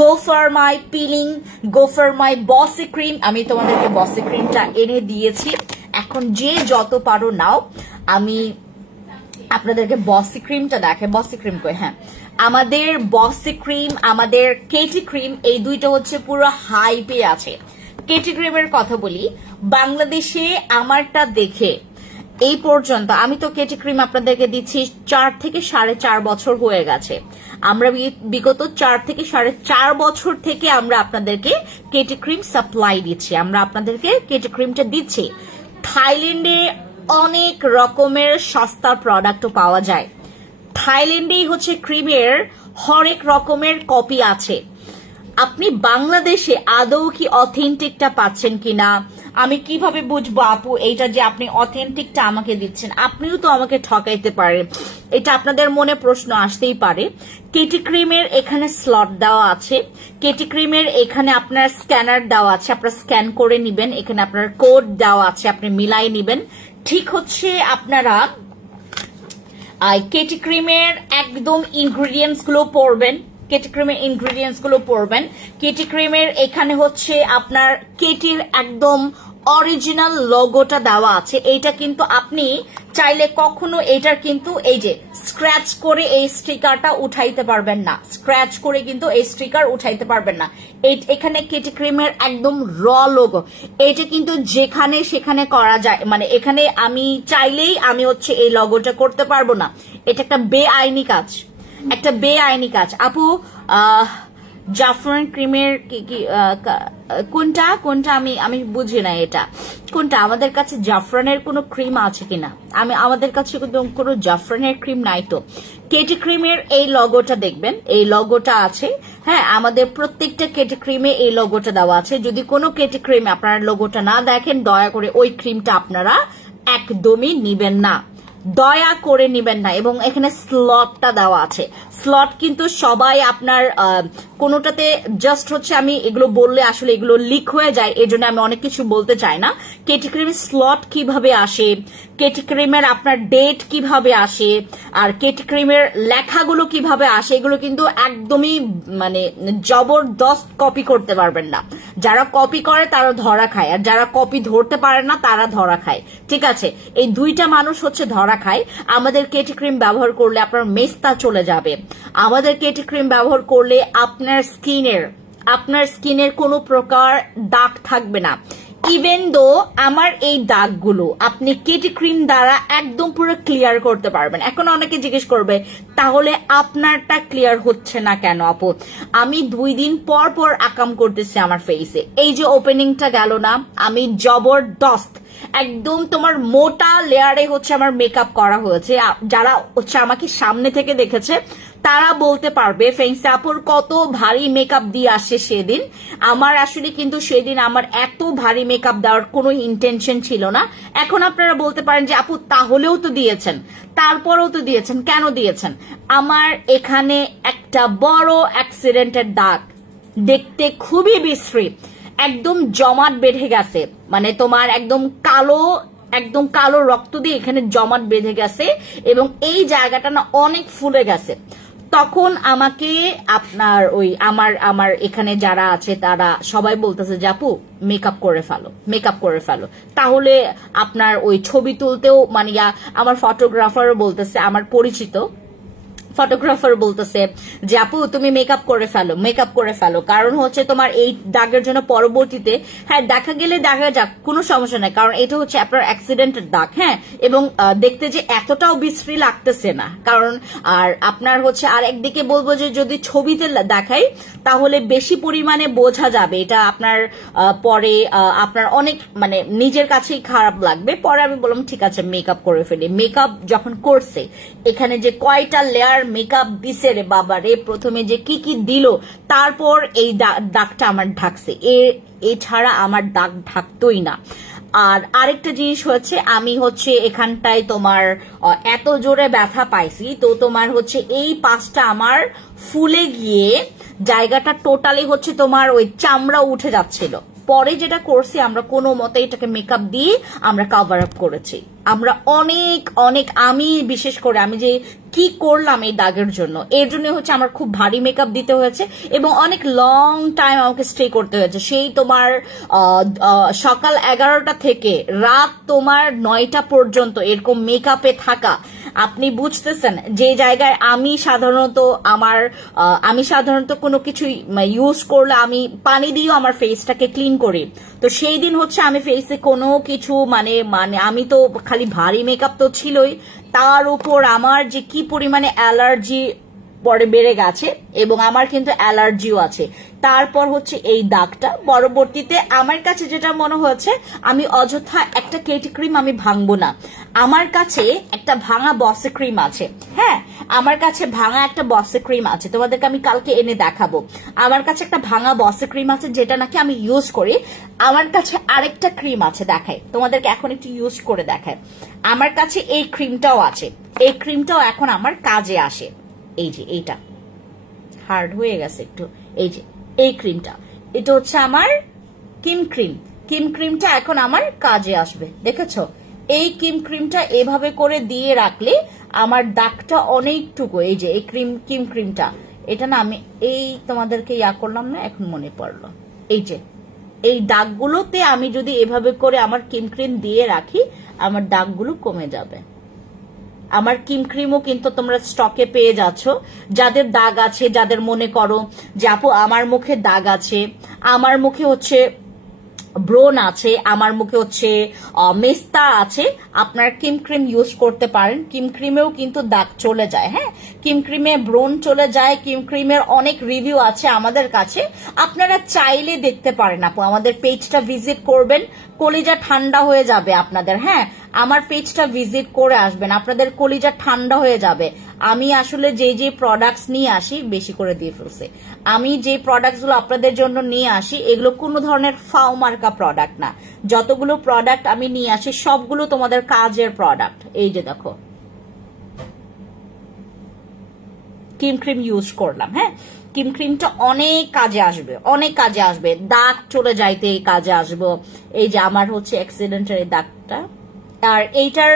গো for my peeling, go for মাই বসি ক্রিম। আমি তোমাদেরকে বসি ক্রিমটা এনে দিয়েছি, এখন যে যত পারো নাও। আমি আপনাদেরকে বসি ক্রিমটা দেখে, বসি ক্রিম কই, হ্যাঁ আমাদের বসি ক্রিম, আমাদের কেটি ক্রিম, এই দুইটা হচ্ছে পুরো হাইপে আছে। কেটি ক্রিমের কথা বলি, বাংলাদেশে আমারটা দেখে এই পর্যন্ত আমি তো কেটি ক্রিম আপনাদেরকে দিচ্ছি 4 থেকে 4.5 বছর হয়ে গেছে। আমরা বিগত 4 থেকে 4.5 বছর থেকে আমরা আপনাদেরকে কেটি ক্রিম সাপ্লাই দিচ্ছি, আমরা আপনাদেরকে কেটি ক্রিমটা দিচ্ছি। থাইল্যান্ডে অনেক রকমের সস্তা প্রোডাক্টও পাওয়া যায়। থাইল্যান্ডেই হচ্ছে ক্রিমের হরেক রকমের কপি আছে। আপনি বাংলাদেশে আদৌ কি অথেন্টিকটা পাচ্ছেন কিনা, আমি কিভাবে বুঝবো আপু এইটা যে আপনি অথেন্টিকটা আমাকে দিচ্ছেন? আপনিও তো আমাকে ঠকাইতে পারেন, এটা আপনাদের মনে প্রশ্ন আসতেই পারে। কেটি ক্রিমের এখানে স্লট দেওয়া আছে, কেটি ক্রিমের এখানে আপনার স্ক্যানার দেওয়া আছে, আপনার স্ক্যান করে নিবেন, এখানে আপনার কোড দেওয়া আছে, আপনি মিলাই নিবেন। ঠিক হচ্ছে আপনারা কেটি ক্রিমের একদম ইনগ্রিডিয়েন্টস গুলো পড়বেন, কেটি ক্রিমের ইনগ্রিডিয়েন্টস গুলো পড়বেন। কেটি ক্রিমের এখানে হচ্ছে আপনার কেটির একদম অরিজিনাল লোগোটা দেওয়া আছে। এইটা কিন্তু আপনি চাইলে কখনো এটার কিন্তু এই যে স্ক্র্যাচ করে এই স্টিকারটা উঠাইতে পারবেন না, স্ক্র্যাচ করে কিন্তু এই স্টিকার উঠাইতে পারবেন না। এখানে কেটি ক্রিমের একদম র লোগো, এটা কিন্তু যেখানে সেখানে করা যায়, মানে এখানে আমি চাইলেই আমি হচ্ছে এই লোগোটা করতে পারবো না। এটা একটা বেআইনি কাজ, একটা বেআইনি কাজ। আপু জাফরান ক্রিমের কোনটা কোনটা আমি বুঝি না, এটা কোনটা? আমাদের কাছে জাফরানের কোনো ক্রিম আছে কিনা? আমাদের কাছে কোনো জাফরানের ক্রিম নাই তো। কেটি ক্রিমের এই লোগোটা দেখবেন, এই লোগোটা আছে, হ্যাঁ আমাদের প্রত্যেকটা কেটি ক্রিমে এই লোগোটা দেওয়া আছে। যদি কোনো কেটি ক্রিমে আপনারা লোগোটা না দেখেন, দয়া করে ওই ক্রিমটা আপনারা একদমই নিবেন না, দয়া করে নিবেন না। এবং এখানে স্লটটা দেওয়া আছে, স্লট কিন্তু সবাই আপনার কোনোটাতে জাস্ট হচ্ছে, আমি এগুলো বললে আসলে এগুলো লিক হয়ে যায়, এই জন্য আমি অনেক কিছু বলতে চাই না। কেটি ক্রিমের স্লট কিভাবে আসে, কেটি ক্রিমের আপনার ডেট কিভাবে আসে, আর কেটি ক্রিমের লেখাগুলো কিভাবে আসে, এগুলো কিন্তু একদমই মানে জবরদস্ত কপি করতে পারবেন না। যারা কপি করে তারা ধরা খায়, আর যারা কপি ধরতে পারে না তারা ধরা খায়, ঠিক আছে? এই দুইটা মানুষ হচ্ছে ধরা খায়। আমাদের কেটি ক্রিম ব্যবহার করলে আপনার মেস্তা চলে যাবে, আমাদের কেটি ক্রিম ব্যবহার করলে আপনার স্কিনের কোনো প্রকার দাগ থাকবে না। ইভেন দো আমার এই দাগগুলো আপনি কেটি ক্রিম দ্বারা একদম পুরো ক্লিয়ার করতে পারবেন। এখন অনেকে জিজ্ঞেস করবে তাহলে আপনারটা ক্লিয়ার হচ্ছে না কেন আপু? আমি 2 দিন পর পর আকাম করতেছি আমার ফেসে, এই যে ওপেনিংটা গেল না, আমি জবরদস্ত একদম তোমার মোটা লেয়ারে হচ্ছে আমার মেকআপ করা হয়েছে। যারা হচ্ছে আমাকে সামনে থেকে দেখেছে তারা বলতে পারবে ফেন্সি আপুর কত ভারী মেকআপ দিয়ে আসছে সেদিন। আমার আসলে কিন্তু সেদিন আমার এত ভারী মেকআপ দেওয়ার কোনো ইন্টেনশন ছিল না। এখন আপনারা বলতে পারেন যে আপু তাহলেও তো দিয়েছেন, তারপরেও তো দিয়েছেন, কেন দিয়েছেন? আমার এখানে একটা বড় অ্যাক্সিডেন্টের দাগ, দেখতে খুবই বিশ্রী, একদম জমাট বেঁধে গেছে, মানে তোমার একদম কালো রক্ত দিয়ে এখানে জমাট বেঁধে গেছে, এবং এই জায়গাটা না অনেক ফুলে গেছে। তখন আমাকে আপনার ওই আমার এখানে যারা আছে তারা সবাই বলতেছে যে আপু মেকআপ করে ফেলো, তাহলে আপনার ওই ছবি তুলতেও মানে আমার ফটোগ্রাফারও বলতেছে, আমার পরিচিত ফটোগ্রাফার বলতেছে যে আপু তুমি মেকআপ করে ফেলো, কারণ হচ্ছে তোমার এই দাগের জন্য পরবর্তীতে, হ্যাঁ দেখা গেলে দেখা যাক, কোনো সমস্যা নাই, কারণ এটা হচ্ছে আপনার অ্যাক্সিডেন্টের দাগ, হ্যাঁ, এবং দেখতে যে এতটাও বিশ্রী লাগতেছে না, কারণ আর আপনার হচ্ছে আর একদিকে বলবো যে যদি ছবিতে দেখাই তাহলে বেশি পরিমাণে বোঝা যাবে, এটা আপনার পরে আপনার অনেক মানে নিজের কাছেই খারাপ লাগবে। পরে আমি বললাম ঠিক আছে মেকআপ করে ফেলি। মেকআপ যখন করছে, এখানে যে কয়টা লেয়ার মেকআপ দিছে রে বাবা রে, প্রথমে যে কি কি দিল, তারপর এই দাগটা আমার ঢাকছে, এছাড়া আমার দাগ ঢাকতোই না। আর আরেকটা জিনিস হচ্ছে, আমি হচ্ছে এখানটায় তোমার এত জোরে ব্যথা পাইছি, তো তোমার হচ্ছে এই পাশটা আমার ফুলে গিয়ে জায়গাটা টোটালি হচ্ছে তোমার ওই চামড়া উঠে যাচ্ছিল, পরে যেটা করছি আমরা কোনো মতে এটাকে মেকআপ দিয়ে আমরা কভার আপ করেছি। আমরা অনেক অনেক, আমি বিশেষ করে আমি যে কি করলাম এই দাগের জন্য, এর জন্য হচ্ছে আমার খুব ভারী মেকআপ দিতে হয়েছে এবং অনেক লং টাইম আমাকে স্টে করতে হয়েছে। সেই তোমার সকাল 11টা থেকে রাত তোমার 9টা পর্যন্ত এরকম মেকআপে থাকা। আপনি বুঝতেছেন যে জায়গায় আমি সাধারণত কোনো কিছু ইউজ করলে আমি পানি দিয়েও আমার ফেসটাকে ক্লিন করি। তো সেই দিন হচ্ছে আমি ফেসে কোনো কিছু মানে আমি তো খালি ভারী মেকআপ তো ছিলই, তার উপর আমার যে কি পরিমাণে অ্যালার্জি পরে বেড়ে গেছে এবং আমার কিন্তু অ্যালার্জিও আছে। তারপর হচ্ছে এই দাগটা পরবর্তীতে আমার কাছে যেটা মনে হয়েছে, আমি অযথা একটা কেটি ক্রিম আমি ভাঙবো না। আমার কাছে একটা ভাঙা বসে ক্রিম আছে, হ্যাঁ আমার কাছে ভাঙা একটা বসে ক্রিম আছে, তোমাদেরকে আমি কালকে এনে দেখাবো। আমার কাছে একটা ভাঙা বসে ক্রিম আছে যেটা নাকি আমি ইউজ করি। আমার কাছে আরেকটা ক্রিম আছে, দেখাই তোমাদেরকে, এখন একটু ইউজ করে দেখায়। আমার কাছে এই ক্রিমটাও আছে, এই ক্রিমটাও এখন আমার কাজে আসে। এই যে এইটা হার্ড হয়ে গেছে একটু, এই যে এই ক্রিমটা, এটা হচ্ছে আমার কিম ক্রিম। কিম ক্রিমটা এখন আমার কাজে আসবে, দেখেছো? এই কিম ক্রিমটা এভাবে করে দিয়ে রাখলে আমার দাগটা অনেকটুকু, এই যে এই কিম ক্রিমটা, এটা না আমি এই তোমাদেরকে করলাম না, এখন মনে পড়লো, এই যে এই দাগগুলোতে আমি যদি এভাবে করে আমার কিম ক্রিম দিয়ে রাখি আমার দাগগুলো কমে যাবে। আমার কিম ক্রিমও কিন্তু তোমরা স্টকে পেয়ে যাচ্ছ। যাদের দাগ আছে, যাদের মনে করো যে আপু আমার মুখে দাগ আছে, আমার মুখে হচ্ছে ব্রণ আছে, আমার মুখে হচ্ছে মেস্তা আছে, আপনার কিম ক্রিম ইউজ করতে পারেন। কিম ক্রিমেও কিন্তু দাগ চলে যায়, হ্যাঁ কিম ক্রিমে ব্রণ চলে যায়। কিম ক্রিমের অনেক রিভিউ আছে আমাদের কাছে, আপনারা চাইলে দেখতে পারেন। আপু আমাদের পেজটা ভিজিট করবেন, কলিজা ঠান্ডা হয়ে যাবে আপনাদের। হ্যাঁ আমার পেজটা ভিজিট করে আসবেন, আপনাদের কলিজা ঠান্ডা হয়ে যাবে। আমি আসলে যে প্রোডাক্টস নিয়ে আসি, বেশি করে দিয়ে ফেলছে, আমি যে প্রোডাক্টস গুলো আপনাদের জন্য নিয়ে আসি এগুলো কোনো ধরনের ফাও মার্কা প্রোডাক্ট না। যতগুলো প্রোডাক্ট আমি নিয়ে আসি সবগুলো তোমাদের কাজের প্রোডাক্ট। এই যে দেখো কিম ক্রিম ইউজ করলাম, হ্যাঁ কিম ক্রিমটা অনেক কাজে আসবে, অনেক কাজে আসবে, দাগ চলে যাইতে কাজে আসবে। এই যে আমার হচ্ছে অ্যাক্সিডেন্টের এই দাগটা, আর এইটার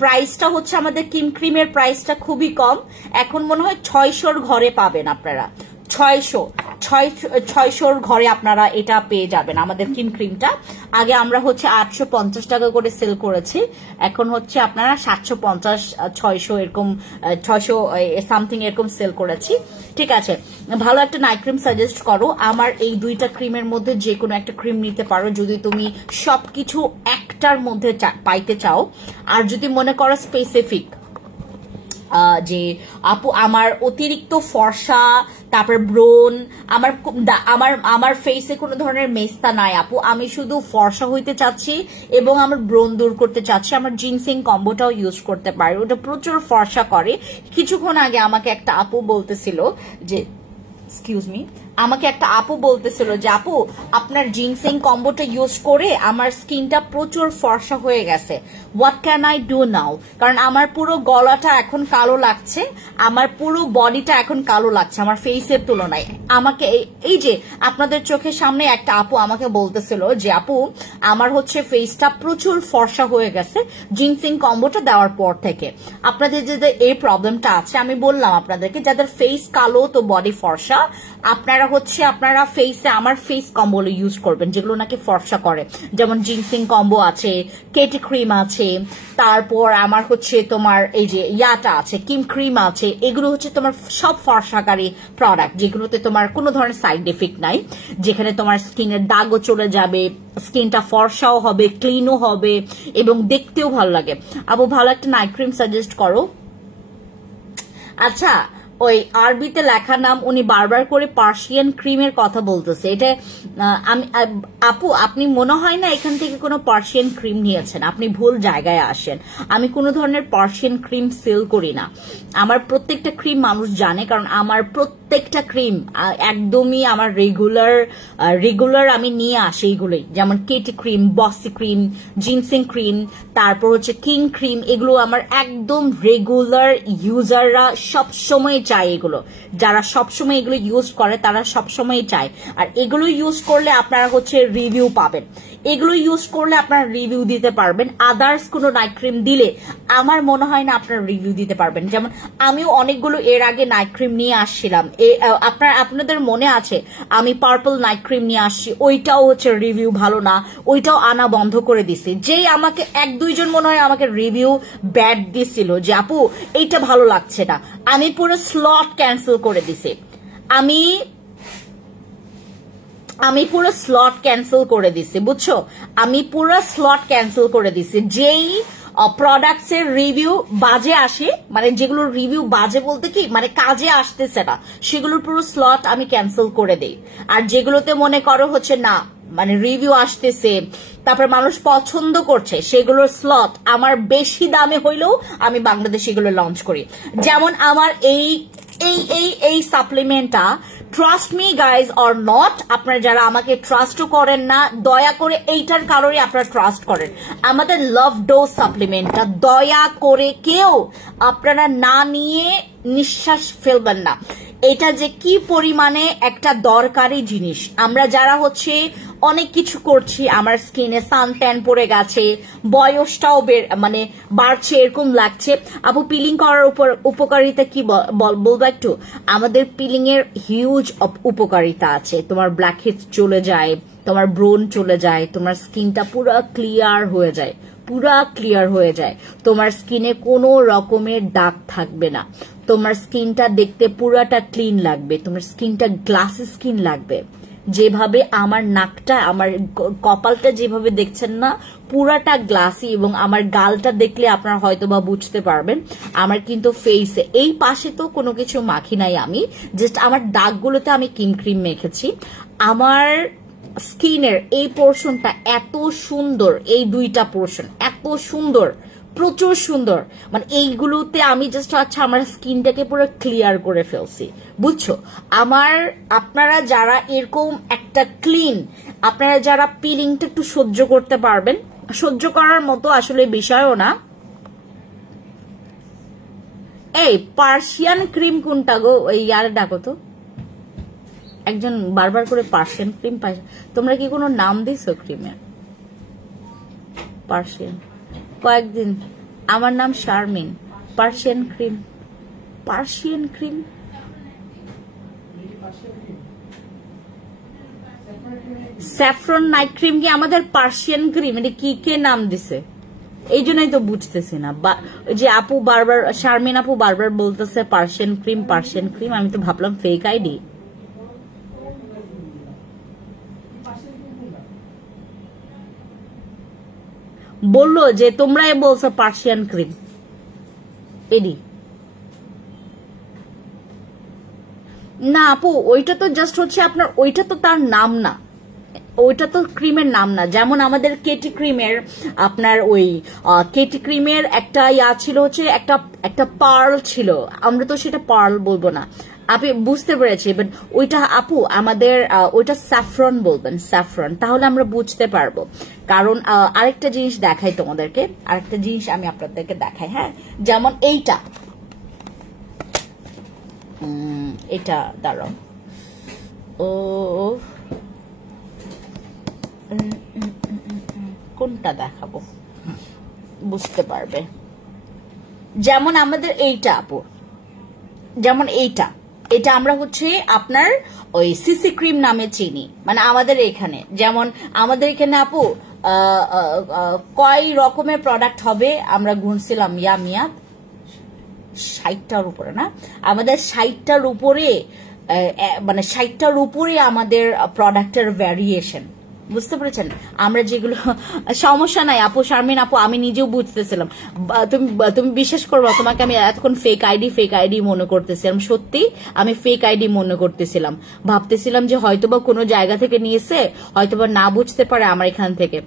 প্রাইসটা হচ্ছে আমাদের কিম ক্রিমের প্রাইসটা খুবই কম, এখন মনে হয় 600-র ঘরে পাবেন আপনারা, 600-র ঘরে আপনারা এটা পেয়ে যাবেন আমাদের কিম ক্রিমটা। আগে আমরা হচ্ছে 850 টাকা করে সেল করেছি, এখন হচ্ছে আপনারা 750, 600 এরকম, 600 সামথিং এরকম সেল করেছি। ঠিক আছে, ভালো একটা নাইট ক্রিম সাজেস্ট করো। আমার এই দুইটা ক্রিমের মধ্যে যে কোনো একটা ক্রিম নিতে পারো যদি তুমি সবকিছু একটার মধ্যে পাইতে চাও। আর যদি মনে করো স্পেসিফিক যে আপু আমার অতিরিক্ত ফর্সা, তারপর ব্রণ, আমার ফেসে কোনো ধরনের মেস্তা নাই আপু, আমি শুধু ফর্সা হইতে চাচ্ছি এবং আমার ব্রণ দূর করতে চাচ্ছি, আমার জিনসিং কম্বোটাও ইউজ করতে পারি, ওটা প্রচুর ফর্সা করে। কিছুক্ষণ আগে আমাকে একটা আপু বলতেছিল যে আমাকে একটা আপু বলতেছিল যে আপু আপনার জিনসিং কম্বোটা ইউজ করে আমার স্কিনটা প্রচুর ফর্সা হয়ে গেছে, what can I do now? কারণ আমার পুরো গলাটা এখন কালো লাগছে, আমার পুরো বডিটা এখন কালো লাগছে আমার ফেসের তুলনায়। আমাকে এই যে আপনাদের চোখের সামনে একটা আপু আমাকে বলতেছিল যে আপু আমার হচ্ছে ফেসটা প্রচুর ফর্সা হয়ে গেছে জিনসিং কম্বোটা দেওয়ার পর থেকে। আপনাদের যে এই প্রবলেমটা আছে, আমি বললাম আপনাদেরকে যাদের ফেস কালো তো বডি ফর্সা, আপনারা ফেসে আমার ফেস কম্বো ইউজ করবেন যেগুলো নাকি ফর্সা করে, যেমন জিনসিং কম্বো আছে, কেটি ক্রিম আছে, তারপর আমার হচ্ছে তোমার এই যে ইয়াটা আছে, কিম ক্রিম আছে, এগুলো হচ্ছে তোমার সব ফর্সাকারী প্রোডাক্ট যেগুলোতে তোমার কোনো ধরনের সাইড এফেক্ট নাই, যেখানে তোমার স্কিনের দাগও চলে যাবে, স্কিনটা ফর্সাও হবে, ক্লিনও হবে এবং দেখতেও ভালো লাগে। আপু ভালো একটা নাইট ক্রিম সাজেস্ট করো। আচ্ছা ওই আরবিতে লেখা নাম, উনি বারবার করে পার্সিয়ান ক্রিমের কথা বলতেছে, এটা আমি আপু আপনি মনে হয় না এখান থেকে কোনো পার্সিয়ান ক্রিম নিয়েছেন, আপনি ভুল জায়গায় আসেন। আমি কোনো ধরনের পার্সিয়ান ক্রিম সেল করি না, আমার প্রত্যেকটা ক্রিম মানুষ জানে, কারণ আমার প্রত্যেকটা ক্রিম একদমই আমার রেগুলার আমি নিয়ে আসি এইগুলোই, যেমন কেটি ক্রিম, বসি ক্রিম, জিনসিং ক্রিম, তারপর হচ্ছে কিং ক্রিম, এগুলো আমার একদম রেগুলার ইউজাররা সব সময় চায় এগুলো, যারা সবসময় এগুলো ইউজ করে তারা সবসময় চায়। আর এগুলো ইউজ করলে আপনারা হচ্ছে রিভিউ পাবেন, এগুলো ইউজ করলে আপনারা রিভিউ দিতে পারবেন। আদার্স কোনো নাইট ক্রিম দিলে আমার মনে হয় না আপনারা রিভিউ দিতে পারবেন। যেমন আমিও অনেকগুলো এর আগে নাইট ক্রিম নিয়ে আসছিলাম, আপনাদের মনে আছে আমি পার্পল নাইট ক্রিম নিয়ে আসছি, ওইটাও হচ্ছে রিভিউ ভালো না, ওইটাও আনা বন্ধ করে দিছি। যেই আমাকে 1-2 জন মনে হয় আমাকে রিভিউ ব্যাড দিছিল যে আপু এইটা ভালো লাগছে না, আমি পুরো স্লট ক্যান্সেল করে দিছি। আমি পুরো স্লট ক্যান্সেল করে দিছি, বুঝছো, আমি পুরো স্লট ক্যান্সেল করে দিছি। যেই প্রোডাক্টস এর রিভিউ বাজে আসে, মানে যেগুলো রিভিউ বাজে বলতে কি মানে কাজে আসতেছে না, সেগুলোর পুরো স্লট আমি ক্যান্সেল করে দেই। আর যেগুলোতে মনে করো হচ্ছে না মানে রিভিউ আসতেছে, তারপর মানুষ পছন্দ করছে, সেগুলোর স্লট আমার বেশি দামে হইলেও আমি বাংলাদেশে এগুলো লঞ্চ করি। যেমন আমার এই সাপ্লিমেন্টটা, trust me guys or not, আপনারা যারা আমাকে ট্রাস্টও করেন না, দয়া করে এইটার কারণে আপনারা ট্রাস্ট করেন। আমাদের লাভ ডোজ সাপ্লিমেন্টটা দয়া করে কেউ আপনারা না নিয়ে নিঃশ্বাস ফেলবেন না। এটা যে কি পরিমাণে একটা দরকারি জিনিস। আমরা যারা হচ্ছে অনেক কিছু করছি, আমার স্কিনে সান ট্যান পড়ে গেছে, বয়সটাও মানে বাড়ছে এরকম লাগছে, আপু পিলিং করার উপর উপকারিতা কি বলবো একটু? আমাদের পিলিং এর হিউজ উপকারিতা আছে। তোমার ব্ল্যাক হেডস চলে যায়, তোমার ব্রোন চলে যায়, তোমার স্কিনটা পুরো ক্লিয়ার হয়ে যায়, পুরা ক্লিয়ার হয়ে যায়, তোমার স্কিনে কোনো রকমের দাগ থাকবে না, তোমার স্কিনটা দেখতে পুরাটা ক্লিন লাগবে, তোমার স্কিনটা গ্লাসি স্কিন লাগবে। যেভাবে আমার নাকটা, আমার কপালটা যেভাবে দেখছেন না পুরাটা গ্লাসি, এবং আমার গালটা দেখলে আপনারা হয়তো বা বুঝতে পারবেন। আমার কিন্তু ফেসে এই পাশে তো কোনো কিছু মাখি নাই, আমি জাস্ট আমার দাগগুলোতে আমি ক্রিম মেখেছি। আমার স্কিনের এই পোর্শনটা এত সুন্দর, এই 2টা পোর্শন এত সুন্দর, প্রচুর সুন্দর, মানে এইগুলোতে আমি জাস্ট আচ্ছা আমার স্কিনটাকে পুরো ক্লিয়ার করে ফেলছি, বুঝছো। আপনারা যারা এরকম একটা ক্লিন, আপনারা যারা পিলিংটা একটু সহ্য করতে পারবেন, সহ্য করার মতো আসলে বিষয়ও না। এই পার্সিয়ান ক্রিম কোনটা গো? এই ইয়ারে ডাকো তো, একজন বারবার করে পার্সিয়ান ক্রিম পাই। তোমরা কি কোনো নাম দিছো ক্রিমের? পার্সিয়ান কয়েকদিন, আমার নাম Sharmin. Persian cream, Persian cream, saffron night cream কি আমাদের পার্সিয়ান ক্রিম? এটা কি কে নাম দিছে? এই জন্যই তো বুঝতেছি না। যে আপু বারবার, শারমিন আপু বারবার বলতেছে পার্সিয়ান ক্রিম, পার্সিয়ান ক্রিম, আমি তো ভাবলাম ফেক আইডি। বললো যে তোমরাই বলছো পার্সিয়ান ক্রিম, এডি না আপু, ওইটা তো জাস্ট হচ্ছে আপনার, ওইটা তো তার নাম না, ওইটা তো ক্রিমের নাম না। যেমন আমাদের কেটি ক্রিমের, আপনার ওই কেটি ক্রিমের একটা ইয়া ছিল হচ্ছে একটা পার্ল ছিল, আমরা তো সেটা পার্ল বলবো না, আপনি বুঝতে পেরেছি। বাট ওইটা আপু আমাদের ওইটা স্যাফরন বলবেন, স্যাফরন, তাহলে আমরা বুঝতে পারবো। কারণ আরেকটা জিনিস দেখাই তোমাদেরকে, আরেকটা জিনিস আমি আপনাদেরকে দেখাই। হ্যাঁ, যেমন এটা দাঁড়াও, ও কোনটা দেখাবো বুঝতে পারবে। যেমন আমাদের এইটা আপু, যেমন এটা আমরা হচ্ছে আপনার ওই সিসি ক্রিম নামে চিনি, মানে আমাদের এখানে। যেমন আমাদের এখানে আপু কয় রকমের প্রোডাক্ট হবে আমরা গুনছিলাম, মিয়াদ 60টার উপরে না, আমাদের 60টার উপরে, মানে 60টার উপরে আমাদের প্রোডাক্টের ভ্যারিয়েশন, বুঝতে পেরেছেন। আমরা যেগুলো, সমস্যা নাই আপু, শারমিন আপু আমি নিজেও বুঝতেছিলাম, তুমি বিশ্বাস করবো, তোমাকে আমি এতক্ষণ ফেক আইডি মনে করতেছিলাম, সত্যি আমি ফেক আইডি মনে করতেছিলাম, ভাবতেছিলাম যে হয়তোবা কোনো জায়গা থেকে নিয়েছে, হয়তোবা না বুঝতে পারে আমার এখান থেকে।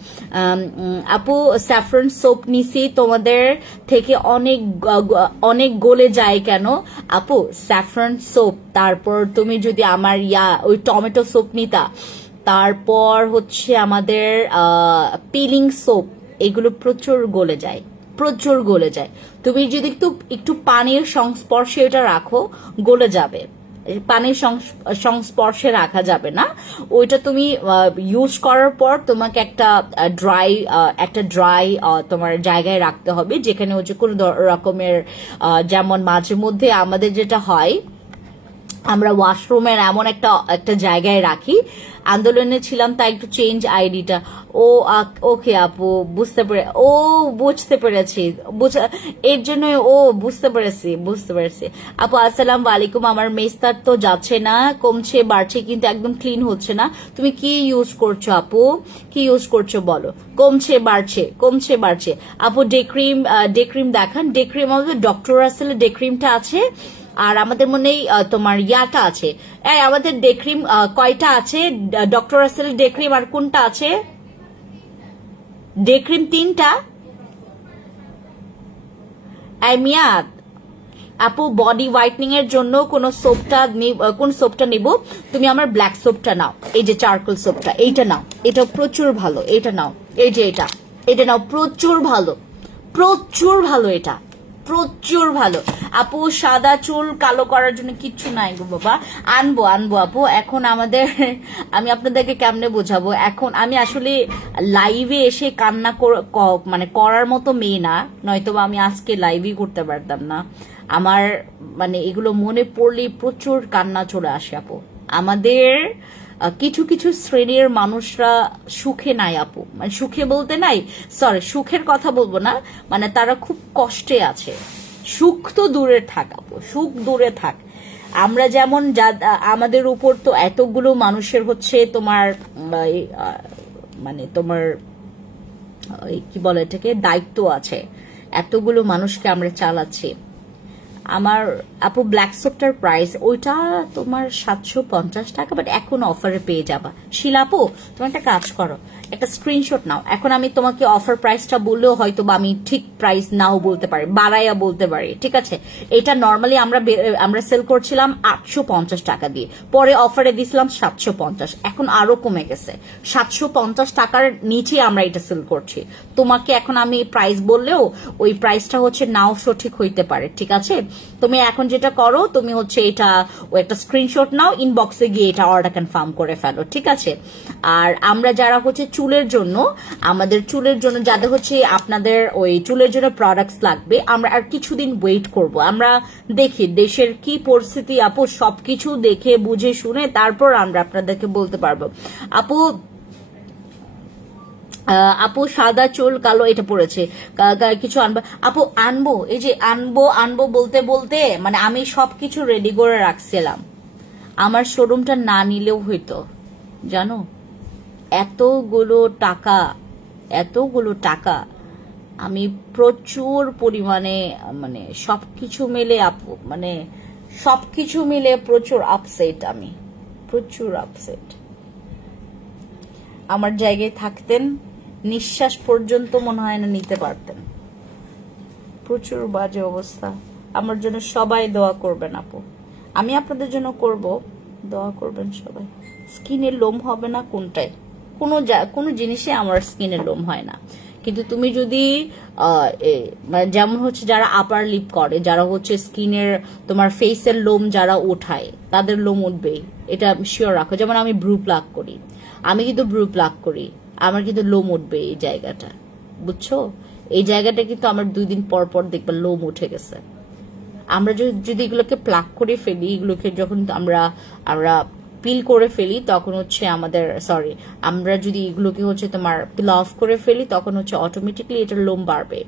আপু স্যাফরন সোপ নিছি তোমাদের থেকে, অনেক গলে যায় কেন আপু? স্যাফরন সোপ, তারপর তুমি যদি আমার ওই টমেটো সোপ নিতা, তারপর হচ্ছে আমাদের পিলিং সোপ, এগুলো প্রচুর গলে যায়, প্রচুর গলে যায়। তুমি যদি একটু পানির সংস্পর্শে এটা রাখো গলে যাবে, পানির সংস্পর্শে রাখা যাবে না। ওইটা তুমি ইউজ করার পর তোমাকে একটা ড্রাই তোমার জায়গায় রাখতে হবে, যেখানে হচ্ছে কোন রকমের যেমন মাঝে মধ্যে আমাদের যেটা হয় আমরা ওয়াশরুমের এমন একটা জায়গায় রাখি। আন্দোলনে ছিলাম তাই একটু চেঞ্জ আইডিটা। ওকে আপু বুঝতে পেরেছি এর জন্য বুঝতে পেরেছি আপু। আসসালামু আলাইকুম। আমার মেস্তার তো যাচ্ছে না, কমছে বাড়ছে কিন্তু একদম ক্লিন হচ্ছে না। তুমি কি ইউজ করছো আপু, কি ইউজ করছো বলো? কমছে বাড়ছে আপু। ডে ক্রিম দেখান। ডে ক্রিম আমাদের ডক্টর রাসেলের ডে ক্রিমটা আছে, আর আমাদের মনেই তোমার ইয়াটা আছে। আমাদের ডে ক্রিম কয়টা আছে? ডক্টর রাসেলের ডে ক্রিম আর কোনটা আছে? ডে ক্রিম 3টা। মিয়াদ আপু বডি হোয়াইটনিং এর জন্য কোন সোপটা নিব? তুমি আমার ব্ল্যাক সোপটা নাও, এই যে চারকোল সোপটা, এইটা নাও, এটা প্রচুর ভালো। এটা নাও, এই যে এটা নাও, প্রচুর ভালো, এটা প্রচুর ভালো আপু। সাদা চুল কালো করার জন্য কিচ্ছু নাই গো বাবা। আনবো আপু। এখন আমি আপনাদেরকে কেমনে বোঝাবো, এখন আমি আসলে লাইভে এসে কান্না মানে করার মতো মেয়ে না, নয়তো আমি আজকে লাইভই করতে পারতাম না। আমার মানে এগুলো মনে পড়লে প্রচুর কান্না চলে আসে আপু। আমাদের কিছু শ্রেণীর মানুষরা সুখে নাই আপু, মানে সুখে বলতে নাই, সুখের কথা বলবো না, মানে তারা খুব কষ্টে আছে। সুখ তো দূরে থাক আপু, সুখ দূরে থাক। আমরা যেমন আমাদের উপর তো এতগুলো মানুষের হচ্ছে তোমার মানে তোমার কি বলে এটাকে, দায়িত্ব আছে, এতগুলো মানুষকে আমরা চালাচ্ছি। আমার আপু ব্ল্যাক সোপটার প্রাইস ওইটা তোমার 750 টাকা, বাট এখন অফারে পেয়ে যাবা। শিলা আপু তুমি একটা কাজ করো, একটা স্ক্রিনশট নাও। এখন আমি তোমাকে অফার প্রাইসটা বললেও হয়তো বা আমি ঠিক প্রাইস নাও বলতে পারি, বাড়াইয়া বলতে পারি, ঠিক আছে? এটা নর্মালি আমরা সেল করছিলাম 850 টাকা দিয়ে, পরে অফারে দিছিলাম 750, এখন আরো কমে গেছে। 750 টাকার নিচে আমরা এটা সেল করছি। তোমাকে এখন আমি প্রাইস বললেও ওই প্রাইসটা হচ্ছে নাও সঠিক হইতে পারে, ঠিক আছে? তুমি এখন যেটা করো, তুমি হচ্ছে এটা একটা স্ক্রিনশট নাও, ইনবক্সে গিয়ে এটা অর্ডার কনফার্ম করে ফেলো, ঠিক আছে? আর আমরা যারা হচ্ছে আমাদের চুলের জন্য যাদের হচ্ছে আপনাদের ওই চুলের জন্য প্রোডাক্টস লাগবে, আমরা আর কিছুদিন ওয়েট করব। আমরা দেখি দেশের কি পরিস্থিতি আপু, সবকিছু দেখে বুঝে শুনে তারপর আমরা আপনাদেরকে বলতে পারবো। আপু সাদা চুল কালো এটা পড়েছে, কিছু আনবো আপু? আনবো, এই যে আনবো বলতে বলতে মানে আমি সবকিছু রেডি করে রাখছিলাম। আমার শোরুমটা না নিলেও হইতো, জানো। এতগুলো টাকা আমি প্রচুর পরিমাণে মানে সবকিছু মিলে প্রচুর আপসেট, আমি প্রচুর আপসেট। আমার জায়গায় থাকতেন নিঃশ্বাস পর্যন্ত মনে হয় না নিতে পারতেন। প্রচুর বাজে অবস্থা। আমার জন্য সবাই দোয়া করবেন আপু, আমি আপনাদের জন্য করব, দোয়া করবেন সবাই। স্কিনের লোম হবে না কোনটায়, কোনো জিনিসে আমার স্কিনের লোম হয় না। কিন্তু তুমি যদি যেমন হচ্ছে যারা আপার লিপ করে, যারা হচ্ছে স্কিনের তোমার ফেসের লোম যারা ওঠায়, তাদের লোম উঠবেই, এটা শিওর রাখো। যেমন আমি ব্রু প্লাক করি, আমার কিন্তু লোম উঠবে এই জায়গাটা, বুঝছো? এই জায়গাটা কিন্তু আমার 2 দিন পর পর দেখবা লোম উঠে গেছে। আমরা যদি এগুলোকে প্লাক করে ফেলি, এগুলোকে যখন আমরা পিল করে ফেলি তখন হচ্ছে আমরা যদি এগুলোকে হচ্ছে তোমার পিল অফ করে ফেলি তখন হচ্ছে অটোমেটিকলি এটার লোম বাড়বে।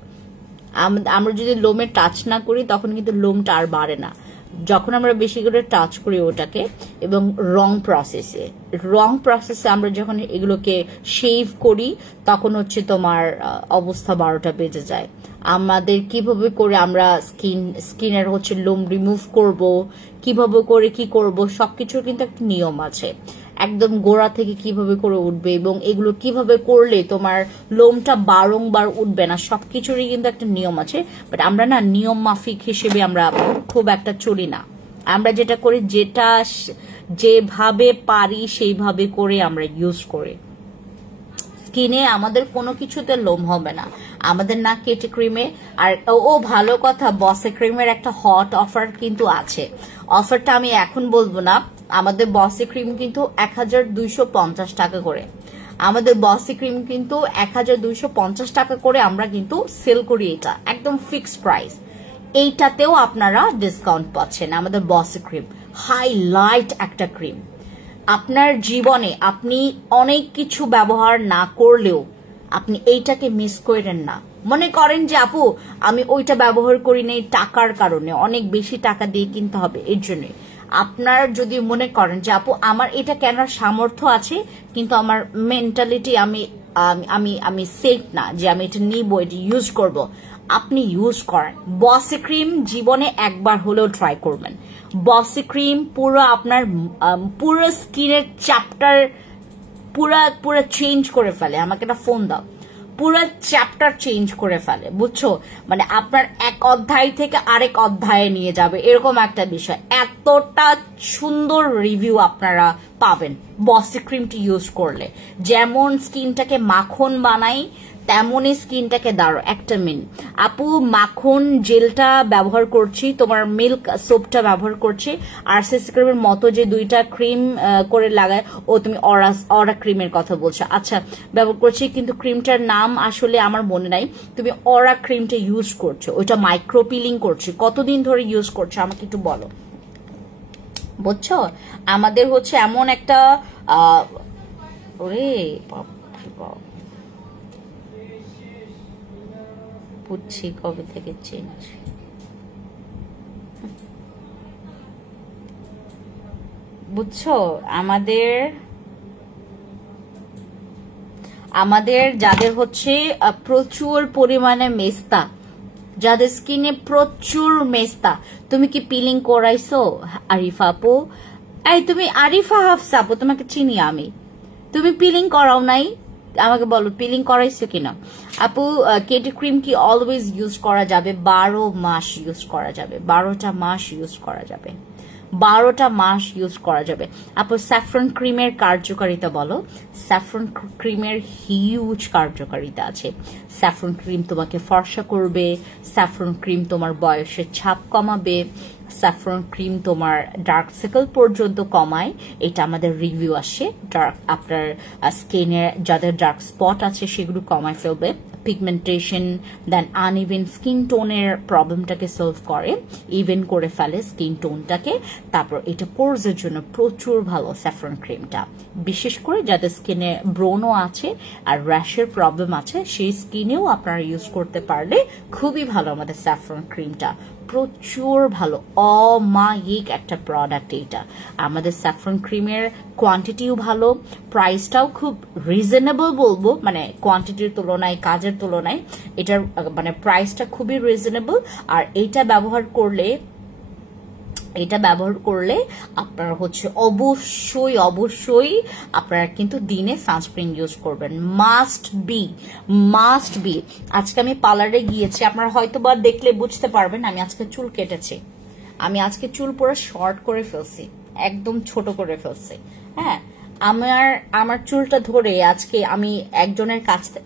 আমরা যদি লোমে টাচ না করি তখন কিন্তু লোমটা আর বাড়ে না। যখন আমরা বেশি করে টাচ করি ওটাকে, এবং রং প্রসেসে আমরা যখন এগুলোকে শেভ করি তখন হচ্ছে তোমার অবস্থা 12টা বেজে যায়। আমাদের কিভাবে করে আমরা স্কিনের হচ্ছে লোম রিমুভ করব, কিভাবে করে কি করব, সবকিছুর কিন্তু একটা নিয়ম আছে। একদম গোড়া থেকে কিভাবে করে উঠবে এবং এগুলো কিভাবে করলে তোমার লোমটা বারংবার উঠবে না, সবকিছুরই কিন্তু একটা নিয়ম আছে। বাট আমরা না নিয়ম মাফিক হিসেবে আমরা খুব একটা চলি না। আমরা যেটা করি, যেভাবে পারি সেইভাবে করে আমরা ইউজ করি। স্কিনে আমাদের কোনো কিছুতে লোম হবে না, আমাদের না কেটে ক্রিমে। আর ও ভালো কথা, বসে ক্রিমের একটা হট অফার কিন্তু আছে। অফারটা আমি এখন বলবো না, আমাদের বসে ক্রিম কিন্তু 1250 টাকা করে, আমাদের বসি ক্রিম কিন্তু 1250 টাকা করে আমরা কিন্তু সেল করি, এটা একদম ফিক্সড প্রাইস। এইটাতেও আপনারা ডিসকাউন্ট পাচ্ছেন। আমাদের বসি ক্রিম হাইলাইট একটা ক্রিম, আপনার জীবনে আপনি অনেক কিছু ব্যবহার না করলেও আপনি এইটাকে মিস করেন না। মনে করেন যে আপু আমি ওইটা ব্যবহার করি নাই টাকার কারণে, অনেক বেশি টাকা দিয়ে কিনতে হবে, এর জন্য আপনার যদি মনে করেন যে আপু আমার এটা কেনার সামর্থ্য আছে কিন্তু আমার মেন্টালিটি আমি আমি আমি সেফ না যে আমি এটা নিব, এটা ইউজ করব, আপনি ইউজ করেন। বসি ক্রিম জীবনে একবার হলেও ট্রাই করবেন। বসি ক্রিম পুরো আপনার পুরো স্কিনের চ্যাপ্টার পুরো চেঞ্জ করে ফেলে। আমাকে একটা ফোন দাও, পুরো চ্যাপ্টার চেঞ্জ করে ফেলে, বুঝছো? মানে আপনার এক অধ্যায় থেকে আরেক অধ্যায়ে নিয়ে যাবে, এরকম একটা বিষয়। এতটা সুন্দর রিভিউ আপনারা পাবেন বসি ক্রিমটি ইউজ করলে। যেমন স্কিনটাকে মাখন বানাই তেমনই স্কিনটাকে দাঁড়ো। একটা মিনিট আপু, মাখন জেলটা ব্যবহার করছি, তোমার মিল্ক সোপটা ব্যবহার করছি, আর সিসি ক্রিমের মতো যে দুইটা ক্রিম করে লাগায়, ও তুমি অরা ক্রিমের কথা বলছো, আচ্ছা ব্যবহার করছি, কিন্তু ক্রিমটার নাম আসলে আমার মনে নাই। তুমি অরা ক্রিমটা ইউজ করছো, ওইটা মাইক্রো পিলিং করছি, কতদিন ধরে ইউজ করছো আমাকে একটু বলো, বুঝছো? আমাদের হচ্ছে এমন একটা ওরে বুঝছি কবে থেকে চেঞ্জ, বুঝছো? আমাদের যাদের হচ্ছে প্রচুর পরিমাণে মেস্তা, যাদের স্কিনে প্রচুর মেস্তা, তুমি কি পিলিং করাইছো আরিফা আপু? এই তুমি আরিফা হাফসা আপু, তোমাকে চিনি আমি, তুমি পিলিং করাও নাই? আমাকে বলো পিলিং করাইছো কিনা। আপু কেটি ক্রিম কি অলওয়েজ ইউজ করা যাবে? 12 মাস ইউজ করা যাবে, 12টা মাস ইউজ করা যাবে, 12টা মাস ইউজ করা যাবে। আপু স্যাফরন ক্রিমের কার্যকারিতা বলো। স্যাফরন ক্রিমের হিউজ কার্যকারিতা আছে। স্যাফরন ক্রিম তোমাকে ফর্সা করবে, স্যাফরন ক্রিম তোমার বয়সের ছাপ কমাবে, স্যাফরন ক্রিম তোমার ডার্ক সার্কেল পর্যন্ত কমায়, এটা আমাদের রিভিউ আসে। আপনার স্কিনের যাদের ডার্ক স্পট আছে সেগুলো কমায় ফেলবে, পিগমেন্টেশন দেন আনইভেন স্কিন টোনের প্রবলেমটাকে সলভ করে, ইভেন করে ফেলে স্কিন টোনটাকে। তারপর এটা পোরসের জন্য প্রচুর ভালো স্যাফরন ক্রিমটা, বিশেষ করে যাদের স্কিনে ব্রণও আছে আর র্যাশের প্রবলেম আছে, সেই স্কিনেও আপনারা ইউজ করতে পারলে খুবই ভালো আমাদের স্যাফরন ক্রিমটা, প্রচুর ভালো অমায়িক একটা প্রোডাক্ট এটা। আমাদের স্যাফরন ক্রিমের কোয়ান্টিটিও ভালো, প্রাইসটাও খুব রিজনেবল বলবো, মানে কোয়ান্টিটির তুলনায় কাজের তুলনায় এটার মানে প্রাইসটা খুবই রিজনেবল। আর এটা ব্যবহার করলে আপনারা হচ্ছে অবশ্যই আপনারা কিন্তু দিনে সানস্ক্রিন ইউজ করবেন, মাস্ট বি। আজকে আমি পার্লারে গিয়েছি, আপনারা হয়তো বা দেখলে বুঝতে পারবেন, আমি আজকে চুল কেটেছি, আমি আজকে চুল পুরো শর্ট করে ফেলছি, একদম ছোট করে ফেলছি। হ্যাঁ, আমার চুলটা ধরে আজকে আমি একজনের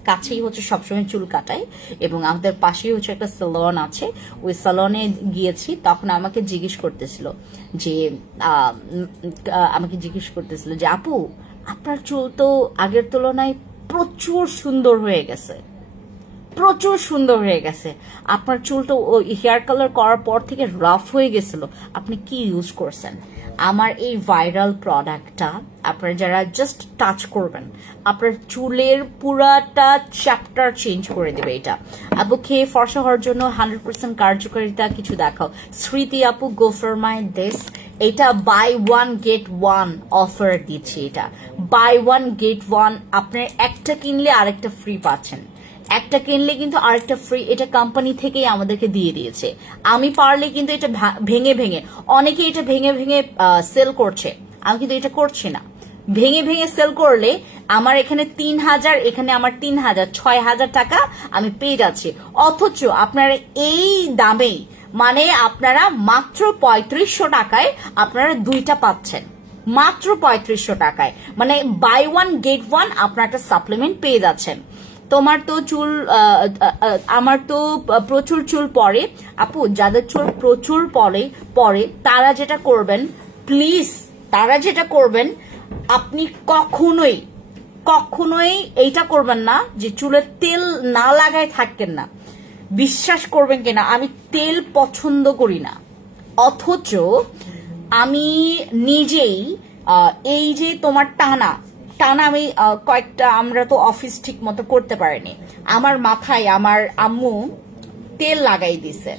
কাছেই হচ্ছে সবসময় চুল কাটাই, এবং আমাদের পাশেই হচ্ছে একটা সেলন আছে, ওই সেলনে গিয়েছি। তখন আমাকে জিজ্ঞেস করতেছিল যে আপু আপনার চুল তো আগের তুলনায় প্রচুর সুন্দর হয়ে গেছে, আপনার চুলটা হেয়ার কালার করার পর থেকে রাফ হয়ে গেছিল, আপনি কি ইউজ করছেন? আমার এই ভাইরাল প্রোডাক্টটা আপনারা যারা জাস্ট টাচ করবেন, আপনার চুলের পুরাটা চ্যাপ্টার চেঞ্জ করে দেবে এটা। আপু খেয়ে ফর্সা হওয়ার জন্য 100% কার্যকারিতা কিছু দেখাও। স্মৃতি আপু গো ফর মাই দিস, এটা buy one get one offer দিচ্ছি, এটা বাই ওয়ান গেট ওয়ান, আপনার একটা কিনলে আরেকটা ফ্রি পাচ্ছেন, একটা কিনলে কিন্তু আরেকটা ফ্রি, এটা কোম্পানি থেকেই আমাদেরকে দিয়ে দিয়েছে। আমি পারলে কিন্তু এটা ভেঙে অনেকে এটা ভেঙে সেল করছে, আমি কিন্তু এটা করছি না। ভেঙে সেল করলে আমার এখানে 3000, এখানে আমার 3000, 6000 টাকা আমি পেয়ে যাচ্ছি, অথচ আপনারা এই দামেই মানে আপনারা মাত্র 3500 টাকায় আপনারা দুইটা পাচ্ছেন, মাত্র 3500 টাকায়, মানে বাই ওয়ান গেট ওয়ান আপনার একটা সাপ্লিমেন্ট পেয়ে যাচ্ছেন। তোমার তো চুল আমার তো প্রচুর চুল পড়ে আপু, যাদের চুল প্রচুর পড়ে তারা যেটা করবেন, প্লিজ তারা যেটা করবেন, আপনি কখনোই এইটা করবেন না যে চুলের তেল না লাগায় থাকতেন না। বিশ্বাস করবেন কিনা, আমি তেল পছন্দ করি না, অথচ আমি নিজেই এই যে তোমার টানা আমি কয়েকটা, আমরা তো অফিস ঠিক মতো করতে পারিনি, আমার মাথায় আমার আম্মু তেল লাগাই দিছে,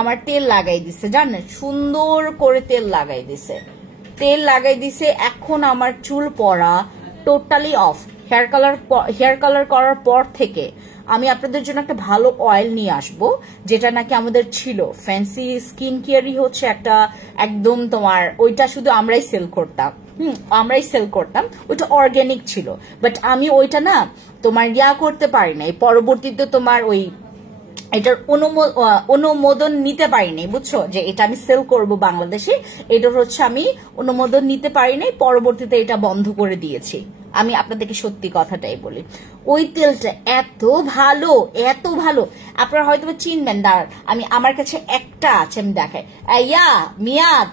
আমার তেল লাগাই দিছে, জানেন, সুন্দর করে তেল লাগাই দিছে। এখন আমার চুল পড়া টোটালি অফ। হেয়ার কালার করার পর থেকে আমি আপনাদের জন্য একটা ভালো অয়েল নিয়ে আসব, যেটা নাকি আমাদের ছিল, ফ্যান্সি স্কিন কেয়ারই হচ্ছে একটা, একদম তোমার ওইটা শুধু আমরাই সেল করতাম, ওইটা অর্গ্যানিক ছিল, বাট আমি ওইটা না তোমার করতে পারি নাই, পরবর্তীতে তোমার ওই এটার অনুমোদন নিতে পারিনি, বুঝছো, যে এটা আমি সেল করব বাংলাদেশে, এটার হচ্ছে আমি অনুমোদন নিতে পারিনি, পরবর্তীতে এটা বন্ধ করে দিয়েছি। আমি আপনাদেরকে সত্যি কথাটাই বলি, ওই তেলটা এত ভালো, আপনারা হয়তো চিনবেন, আমি আমার কাছে একটা আছে, আমি দেখাই, মিয়াদ,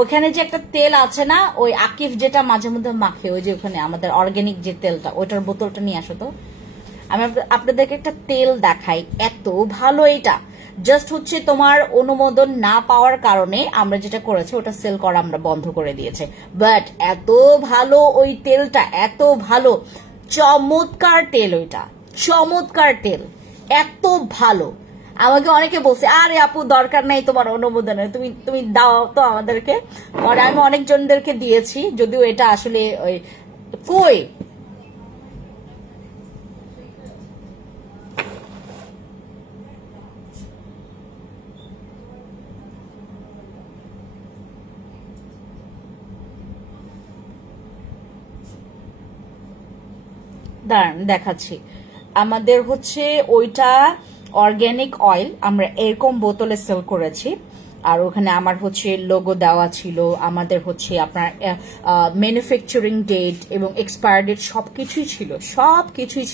ওখানে যে একটা তেল আছে না, ওই আকিফ যেটা মাঝে মধ্যে মাখে, ওই যে ওখানে আমাদের অর্গানিক যে তেলটা, ওইটার বোতলটা নিয়ে আসো তো। আমি আপনাদেরকে একটা তেল দেখাই, এত ভালো এটা, জাস্ট হচ্ছে তোমার অনুমোদন না পাওয়ার কারণে আমরা যেটা করেছি ওটা সেল করা আমরা বন্ধ করে দিয়েছে, বাট এত ভালো ওই তেলটা, এত ভালো, চমৎকার তেল, ওইটা চমৎকার তেল, এত ভালো। আমাকে অনেকে বলছে, আরে আপু দরকার নাই তোমার অনুমোদনের, তুমি দাও তো আমাদেরকে, পরে আমি অনেকজনদেরকে দিয়েছি, যদিও এটা আসলে ওই কই দাঁড়ান দেখাচ্ছি, আমাদের হচ্ছে ওইটা অর্গ্যানিক অয়েল, আমরা এরকম বোতলে সেল করেছি, আর ওখানে আমার হচ্ছে লোগো দেওয়া ছিল, আমাদের হচ্ছে আপনার ম্যানুফ্যাকচারিং ডেট এবং এক্সপায়ার ডেট সবকিছুই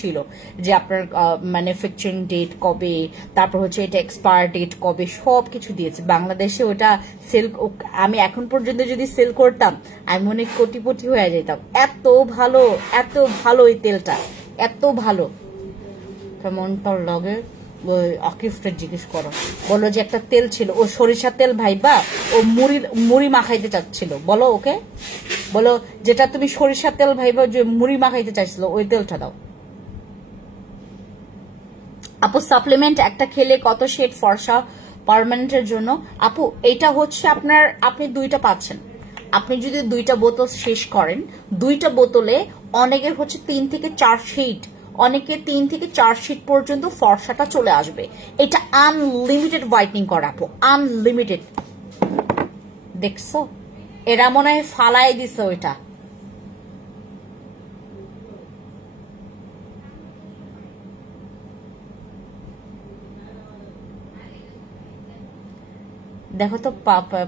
ছিল, যে আপনার ম্যানুফ্যাকচারিং ডেট কবে, তারপর হচ্ছে এটা এক্সপায়ার ডেট কবে, সবকিছু দিয়েছে। বাংলাদেশে ওটা সেল, আমি এখন পর্যন্ত যদি সেল করতাম আমি মনে কোটিপতি হয়ে যেতাম, এত ভালো এই তেলটা, এত ভালো। কেমন তোর লগে আকিফকে জিজ্ঞেস করো, বলো যে একটা তেল ছিল, ও সরিষা তেল ভাইবা, ও মুড়ি মাখাইতে চাচ্ছিল, বলো ওকে, বলো যেটা তুমি সরিষা তেল ভাইবা যে মুড়ি মাখাইতে চাইছিল, ওই তেলটা দাও। আপু সাপ্লিমেন্ট একটা খেলে কত শেড ফর্সা পার্মানেন্টের জন্য? আপু এটা হচ্ছে আপনার, আপনি দুইটা পাচ্ছেন, আপনি যদি দুইটা বোতল শেষ করেন, দুইটা বোতলে অনেকের হচ্ছে 3 থেকে 4 শেড, অনেকে 3 থেকে 4 শেড পর্যন্ত ফর্সাটা চলে আসবে। এটা আনলিমিটেড হোয়াইটনিং করা আপু, আনলিমিটেড। দেখছো, এরা মনে হয় ফালাই দিছে ওইটা। দেখো তো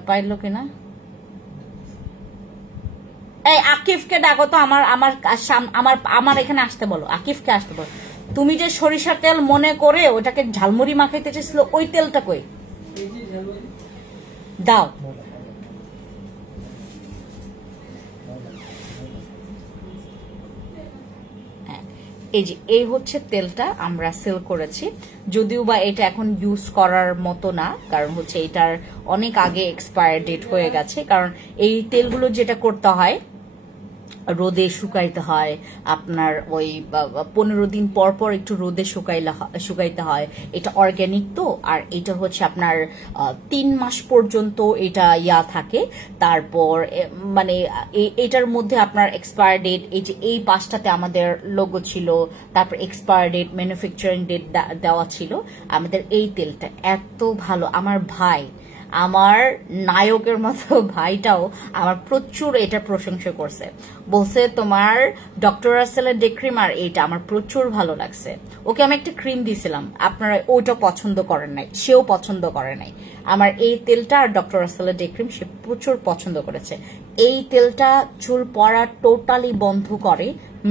পাইলো কিনা। এই আকিফকে ডাকো তো, আমার এখানে আসতে বলো, আকিফকে আসতে বলো। তুমি যে সরিষার তেল মনে করে ওটাকে ঝালমুড়ি মাখাইতে চেয়েছিল, ওই তেলটা কই, দাও। এই যে এই হচ্ছে তেলটা আমরা সেল করেছি, যদিও বা এটা এখন ইউজ করার মতো না, কারণ হচ্ছে এটার অনেক আগে এক্সপায়ার ডেট হয়ে গেছে। কারণ এই তেলগুলো যেটা করতে হয়, রোদে শুকাইতে হয়, আপনার ওই 15 দিন পর পর একটু রোদে শুকাইতে হয়। এটা অর্গ্যানিক তো, আর এটা হচ্ছে আপনার 3 মাস পর্যন্ত এটা থাকে। তারপর মানে এটার মধ্যে আপনার এক্সপায়ার ডেট, এই যে এই পাশটাতে আমাদের লোগো ছিল, তারপর এক্সপায়ার ডেট, ম্যানুফ্যাকচারিং ডেট দেওয়া ছিল। আমাদের এই তেলটা এত ভালো, আমার ভাই আমার নায়কের মতো ভাইটাও আমার প্রচুর এটা প্রশংসা করছে, বলছে তোমার ডক্টর রাসেলের ডে ক্রিম আর এইটা আমার প্রচুর ভালো লাগছে। ওকে আমি একটা ক্রিম দিয়েছিলাম, আপনারা ওইটা পছন্দ করেন নাই, সেও পছন্দ করে নাই। আমার এই তেলটা আর ডক্টর রাসেলের ডে ক্রিম সে প্রচুর পছন্দ করেছে। এই তেলটা চুল পড়া টোটালি বন্ধ করে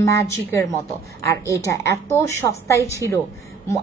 ম্যাজিকের মতো। আর এটা এত সস্তায় ছিল,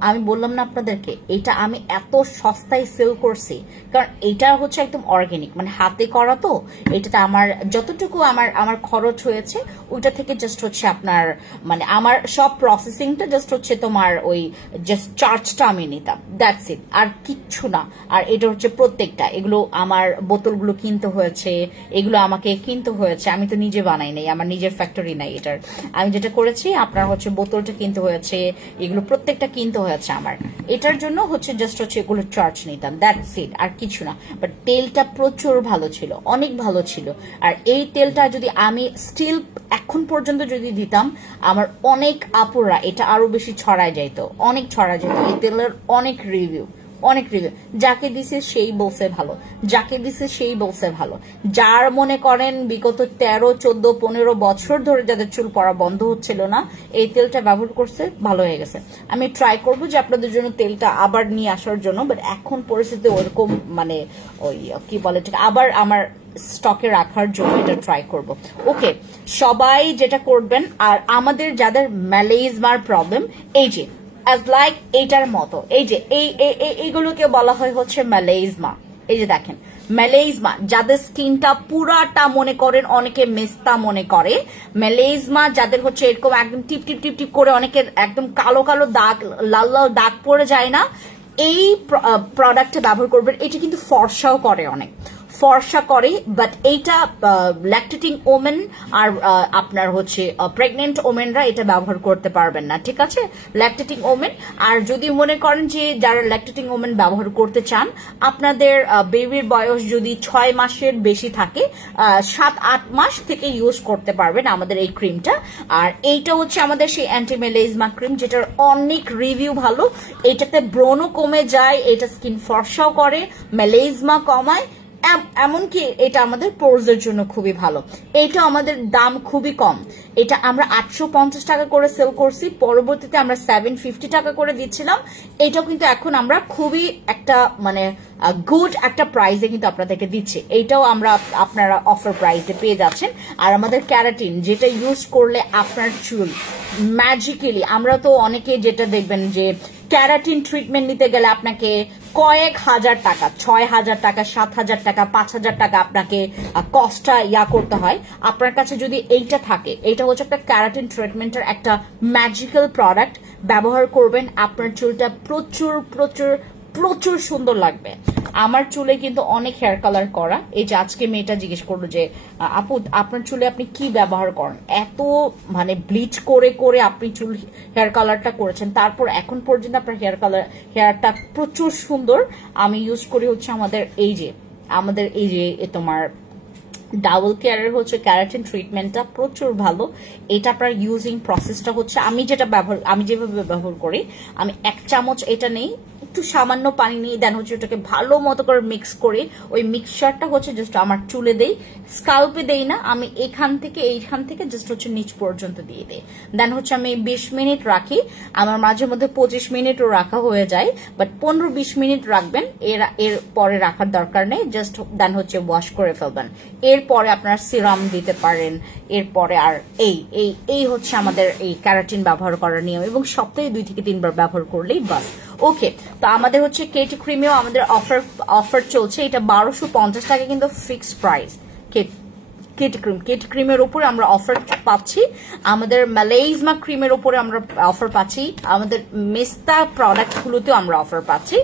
আমি বললাম না আপনাদেরকে, এটা আমি এত সস্তায় সেল করছি কারণ এটা হচ্ছে একদম অর্গানিক, মানে হাতে করা তো। এটাতে আমার যতটুকু আমার খরচ হয়েছে ওইটা থেকে জাস্ট হচ্ছে আপনার মানে আমার সব প্রসেসিংটা জাস্ট হচ্ছে তোমার ওই জাস্ট চার্জটা আমি নিতাম, দ্যাটস ইট, আর কিচ্ছু না। আর এটা হচ্ছে প্রত্যেকটা, এগুলো আমার বোতলগুলো কিনতে হয়েছে, এগুলো আমাকে কিনতে হয়েছে, আমি তো নিজে বানাই নাই, আমার নিজের ফ্যাক্টরি নাই এটার। আমি যেটা করেছি আপনার হচ্ছে বোতলটা কিনতে হয়েছে, এগুলো প্রত্যেকটা কিনতে হয়েছে আমার। এটার জন্য হচ্ছে জাস্ট হচ্ছে এগুলো চার্জ নিতাম, দ্যাটস ইট, আর কিছু না। বাট তেলটা প্রচুর ভালো ছিল, অনেক ভালো ছিল। আর এই তেলটা যদি আমি স্টিল এখন পর্যন্ত যদি দিতাম, আমার অনেক আপুরা এটা আরো বেশি ছড়ায় যাইতো, অনেক ছড়ায় যেত। এই তেলের অনেক রিভিউ, অনেক রিভিউ, যাকে দিছে সেই বলছে ভালো, যাকে দিছে সেই বলছে ভালো। যার মনে করেন বিগত 13, 14, 15 বছর ধরে যাদের চুল পড়া বন্ধ হচ্ছিল না, এই তেলটা ব্যবহার করছে, ভালো হয়ে গেছে। আমি ট্রাই করবো যে আপনাদের জন্য তেলটা আবার নিয়ে আসার জন্য, বাট এখন পরিস্থিতি ওরকম মানে ওই কি বলে ঠিক আবার আমার স্টকে রাখার জন্য এটা ট্রাই করব। ওকে, সবাই যেটা করবেন, আর আমাদের যাদের ম্যালেজমার প্রবলেম, এই যে as like এইটার মতো, এই যে এইগুলোকে বলা হয় হচ্ছে ম্যালেজমা। এই যে দেখেন ম্যালেজমা, যাদের স্কিনটা পুরাটা মনে করেন অনেকে মেস্তা মনে করে, ম্যালেজমা যাদের হচ্ছে এরকম একদম টিপ টিপ টিপ টিপ করে অনেকের একদম কালো কালো দাগ, লাল লাল দাগ পড়ে যায় না, এই প্রোডাক্টটা ব্যবহার করবেন। এটা কিন্তু ফর্সাও করে, অনেক ফর্সা করে, বাট এইটা ল্যাকটেটিং ওমেন আর আপনার হচ্ছে প্রেগনেন্ট ওমেনরা এটা ব্যবহার করতে পারবেন না, ঠিক আছে? ল্যাকটেটিং ওমেন, আর যদি মনে করেন যে যারা ল্যাকটেটিং ওমেন ব্যবহার করতে চান, আপনাদের বেবির বয়স যদি 6 মাসের বেশি থাকে, 7-8 মাস থেকে ইউজ করতে পারবেন আমাদের এই ক্রিমটা। আর এইটা হচ্ছে আমাদের সেই অ্যান্টি মেলেজমা ক্রিম, যেটার অনেক রিভিউ ভালো। এটাতে ব্রণও কমে যায়, এটা স্কিন ফর্সাও করে, মেলেজমা কমায়, এমনকি এটা আমাদের পোরসের জন্য খুবই ভালো। এটা আমাদের দাম খুবই কম, এটা আমরা 850 টাকা করে সেল করছি, পরবর্তীতে আমরা 750 টাকা করে দিচ্ছিলাম। এটাও কিন্তু এখন আমরা খুবই একটা মানে গুড একটা প্রাইসে কিন্তু আপনাদেরকে দিচ্ছি। এইটাও আমরা আপনারা অফার প্রাইসে পেয়ে যাচ্ছেন। আর আমাদের ক্যারাটিন, যেটা ইউজ করলে আপনার চুল ম্যাজিক্যালি, আমরা তো অনেকে যেটা দেখবেন যে ক্যারাটিন ট্রিটমেন্ট নিতে গেলে আপনাকে কয়েক হাজার টাকা, 6,000 টাকা, 7,000 টাকা, 5,000 টাকা আপনাকে কস্টটা করতে হয়। আপনার কাছে যদি এইটা থাকে, এইটা হচ্ছে একটা ক্যারাটিন ট্রিটমেন্টের একটা ম্যাজিক্যাল প্রোডাক্ট, ব্যবহার করবেন, আপনার চুলটা প্রচুর প্রচুর প্রচুর সুন্দর লাগবে। আমার চুলে কিন্তু অনেক হেয়ার কালার করা, এই যে আজকে মেয়েটা জিজ্ঞেস করলো যে আপু আপনার চুলে আপনি কি ব্যবহার করেন, এত মানে ব্লিচ করে করে আপনি চুল হেয়ার কালারটা করেছেন, তারপর এখন পর্যন্ত আপনার হেয়ারটা প্রচুর সুন্দর। আমি ইউজ করি হচ্ছে আমাদের এই যে তোমার ডাবল কেয়ারের হচ্ছে ক্যারাটিন ট্রিটমেন্টটা প্রচুর ভালো। এটা আপনার ইউজিং প্রসেসটা হচ্ছে আমি যেভাবে ব্যবহার করি, আমি 1 চামচ এটা নেই, একটু সামান্য পানি নিয়ে দেন হচ্ছে ওটাকে ভালো মতো করে মিক্স করে, ওই মিক্সচারটা হচ্ছে জাস্ট আমার চুলে দেই, স্কাল্পে দেই না, আমি এইখান থেকে জাস্ট হচ্ছে নিচ পর্যন্ত দিয়ে দেই। দেন হচ্ছে আমি 20 মিনিট রাখি, আমার মাঝে মধ্যে 25 মিনিটও রাখা হয়ে যায়, বাট 15-20 মিনিট রাখবেন, এর পরে রাখার দরকার নেই। জাস্ট দেন হচ্ছে ওয়াশ করে ফেলবেন, এরপরে আপনার সিরাম দিতে পারেন। এরপরে আর এই হচ্ছে আমাদের এই ক্যারাটিন ব্যবহার করার নিয়ম, এবং সপ্তাহে 2 থেকে 3 বার ব্যবহার করলেই বাস। ওকে, তো আমাদের হচ্ছে কেটি ক্রিমেও আমাদের অফার চলছে, এটা 1250 টাকা কিন্তু ফিক্সড প্রাইস। কেটি ক্রিমের উপরে আমরা অফার পাচ্ছি, আমাদের ম্যালেজমা ক্রিমের উপরে আমরা অফার পাচ্ছি, আমাদের মেস্তা প্রোডাক্ট গুলোতেও আমরা অফার পাচ্ছি।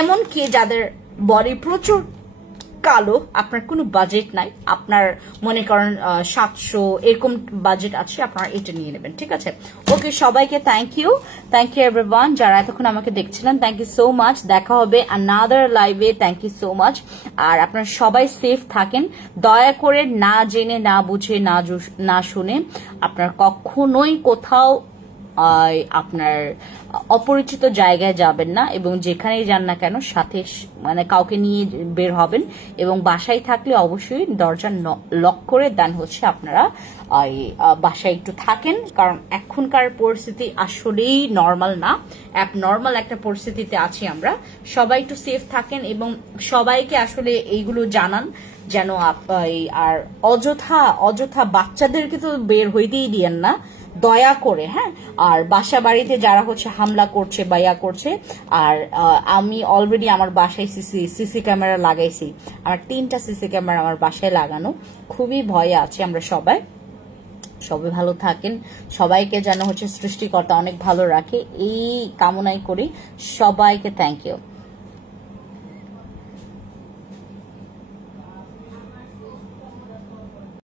এমনকি যাদের বডি প্রচুর কালো, আপনার কোনো বাজেট নাই, আপনার মনে করেন 700 এরকম বাজেট আছে, আপনারা এটা নিয়ে নেবেন, ঠিক আছে? ওকে, সবাইকে থ্যাংক ইউ এভরিওয়ান যারা এতক্ষণ আমাকে দেখছিলেন, থ্যাংক ইউ সো মাচ। দেখা হবে আনাদার লাইভে, থ্যাংক ইউ সো মাচ। আর আপনারা সবাই সেফ থাকেন, দয়া করে না জেনে, না বুঝে, না শুনে আপনারা কখনোই কোথাও আপনার অপরিচিত জায়গায় যাবেন না, এবং যেখানেই যান না কেন সাথে মানে কাউকে নিয়ে বের হবেন, এবং বাসায় থাকলে অবশ্যই দরজা লক করে দেন হচ্ছে আপনারা বাসায় একটু থাকেন, কারণ এখনকার পরিস্থিতি আসলেই নর্মাল না, নর্মাল একটা পরিস্থিতিতে আছি আমরা। সবাই একটু সেফ থাকেন এবং সবাইকে আসলে এইগুলো জানান যেন আর অযথা বাচ্চাদেরকে তো বের হইতেই দিয়েন না দয়া করে, হ্যাঁ। আর বাসা বাড়িতে যারা হচ্ছে হামলা করছে বা ইয়া করছে, আর আমি অলরেডি আমার বাসায় সিসি ক্যামেরা লাগাইছি, আমার 3টা সিসি ক্যামেরা আমার বাসায় লাগানো, খুবই ভয়ে আছে আমরা সবাই ভালো থাকেন, সবাইকে যেন হচ্ছে সৃষ্টিকর্তা অনেক ভালো রাখে এই কামনাই করি। সবাইকে থ্যাংক ইউ।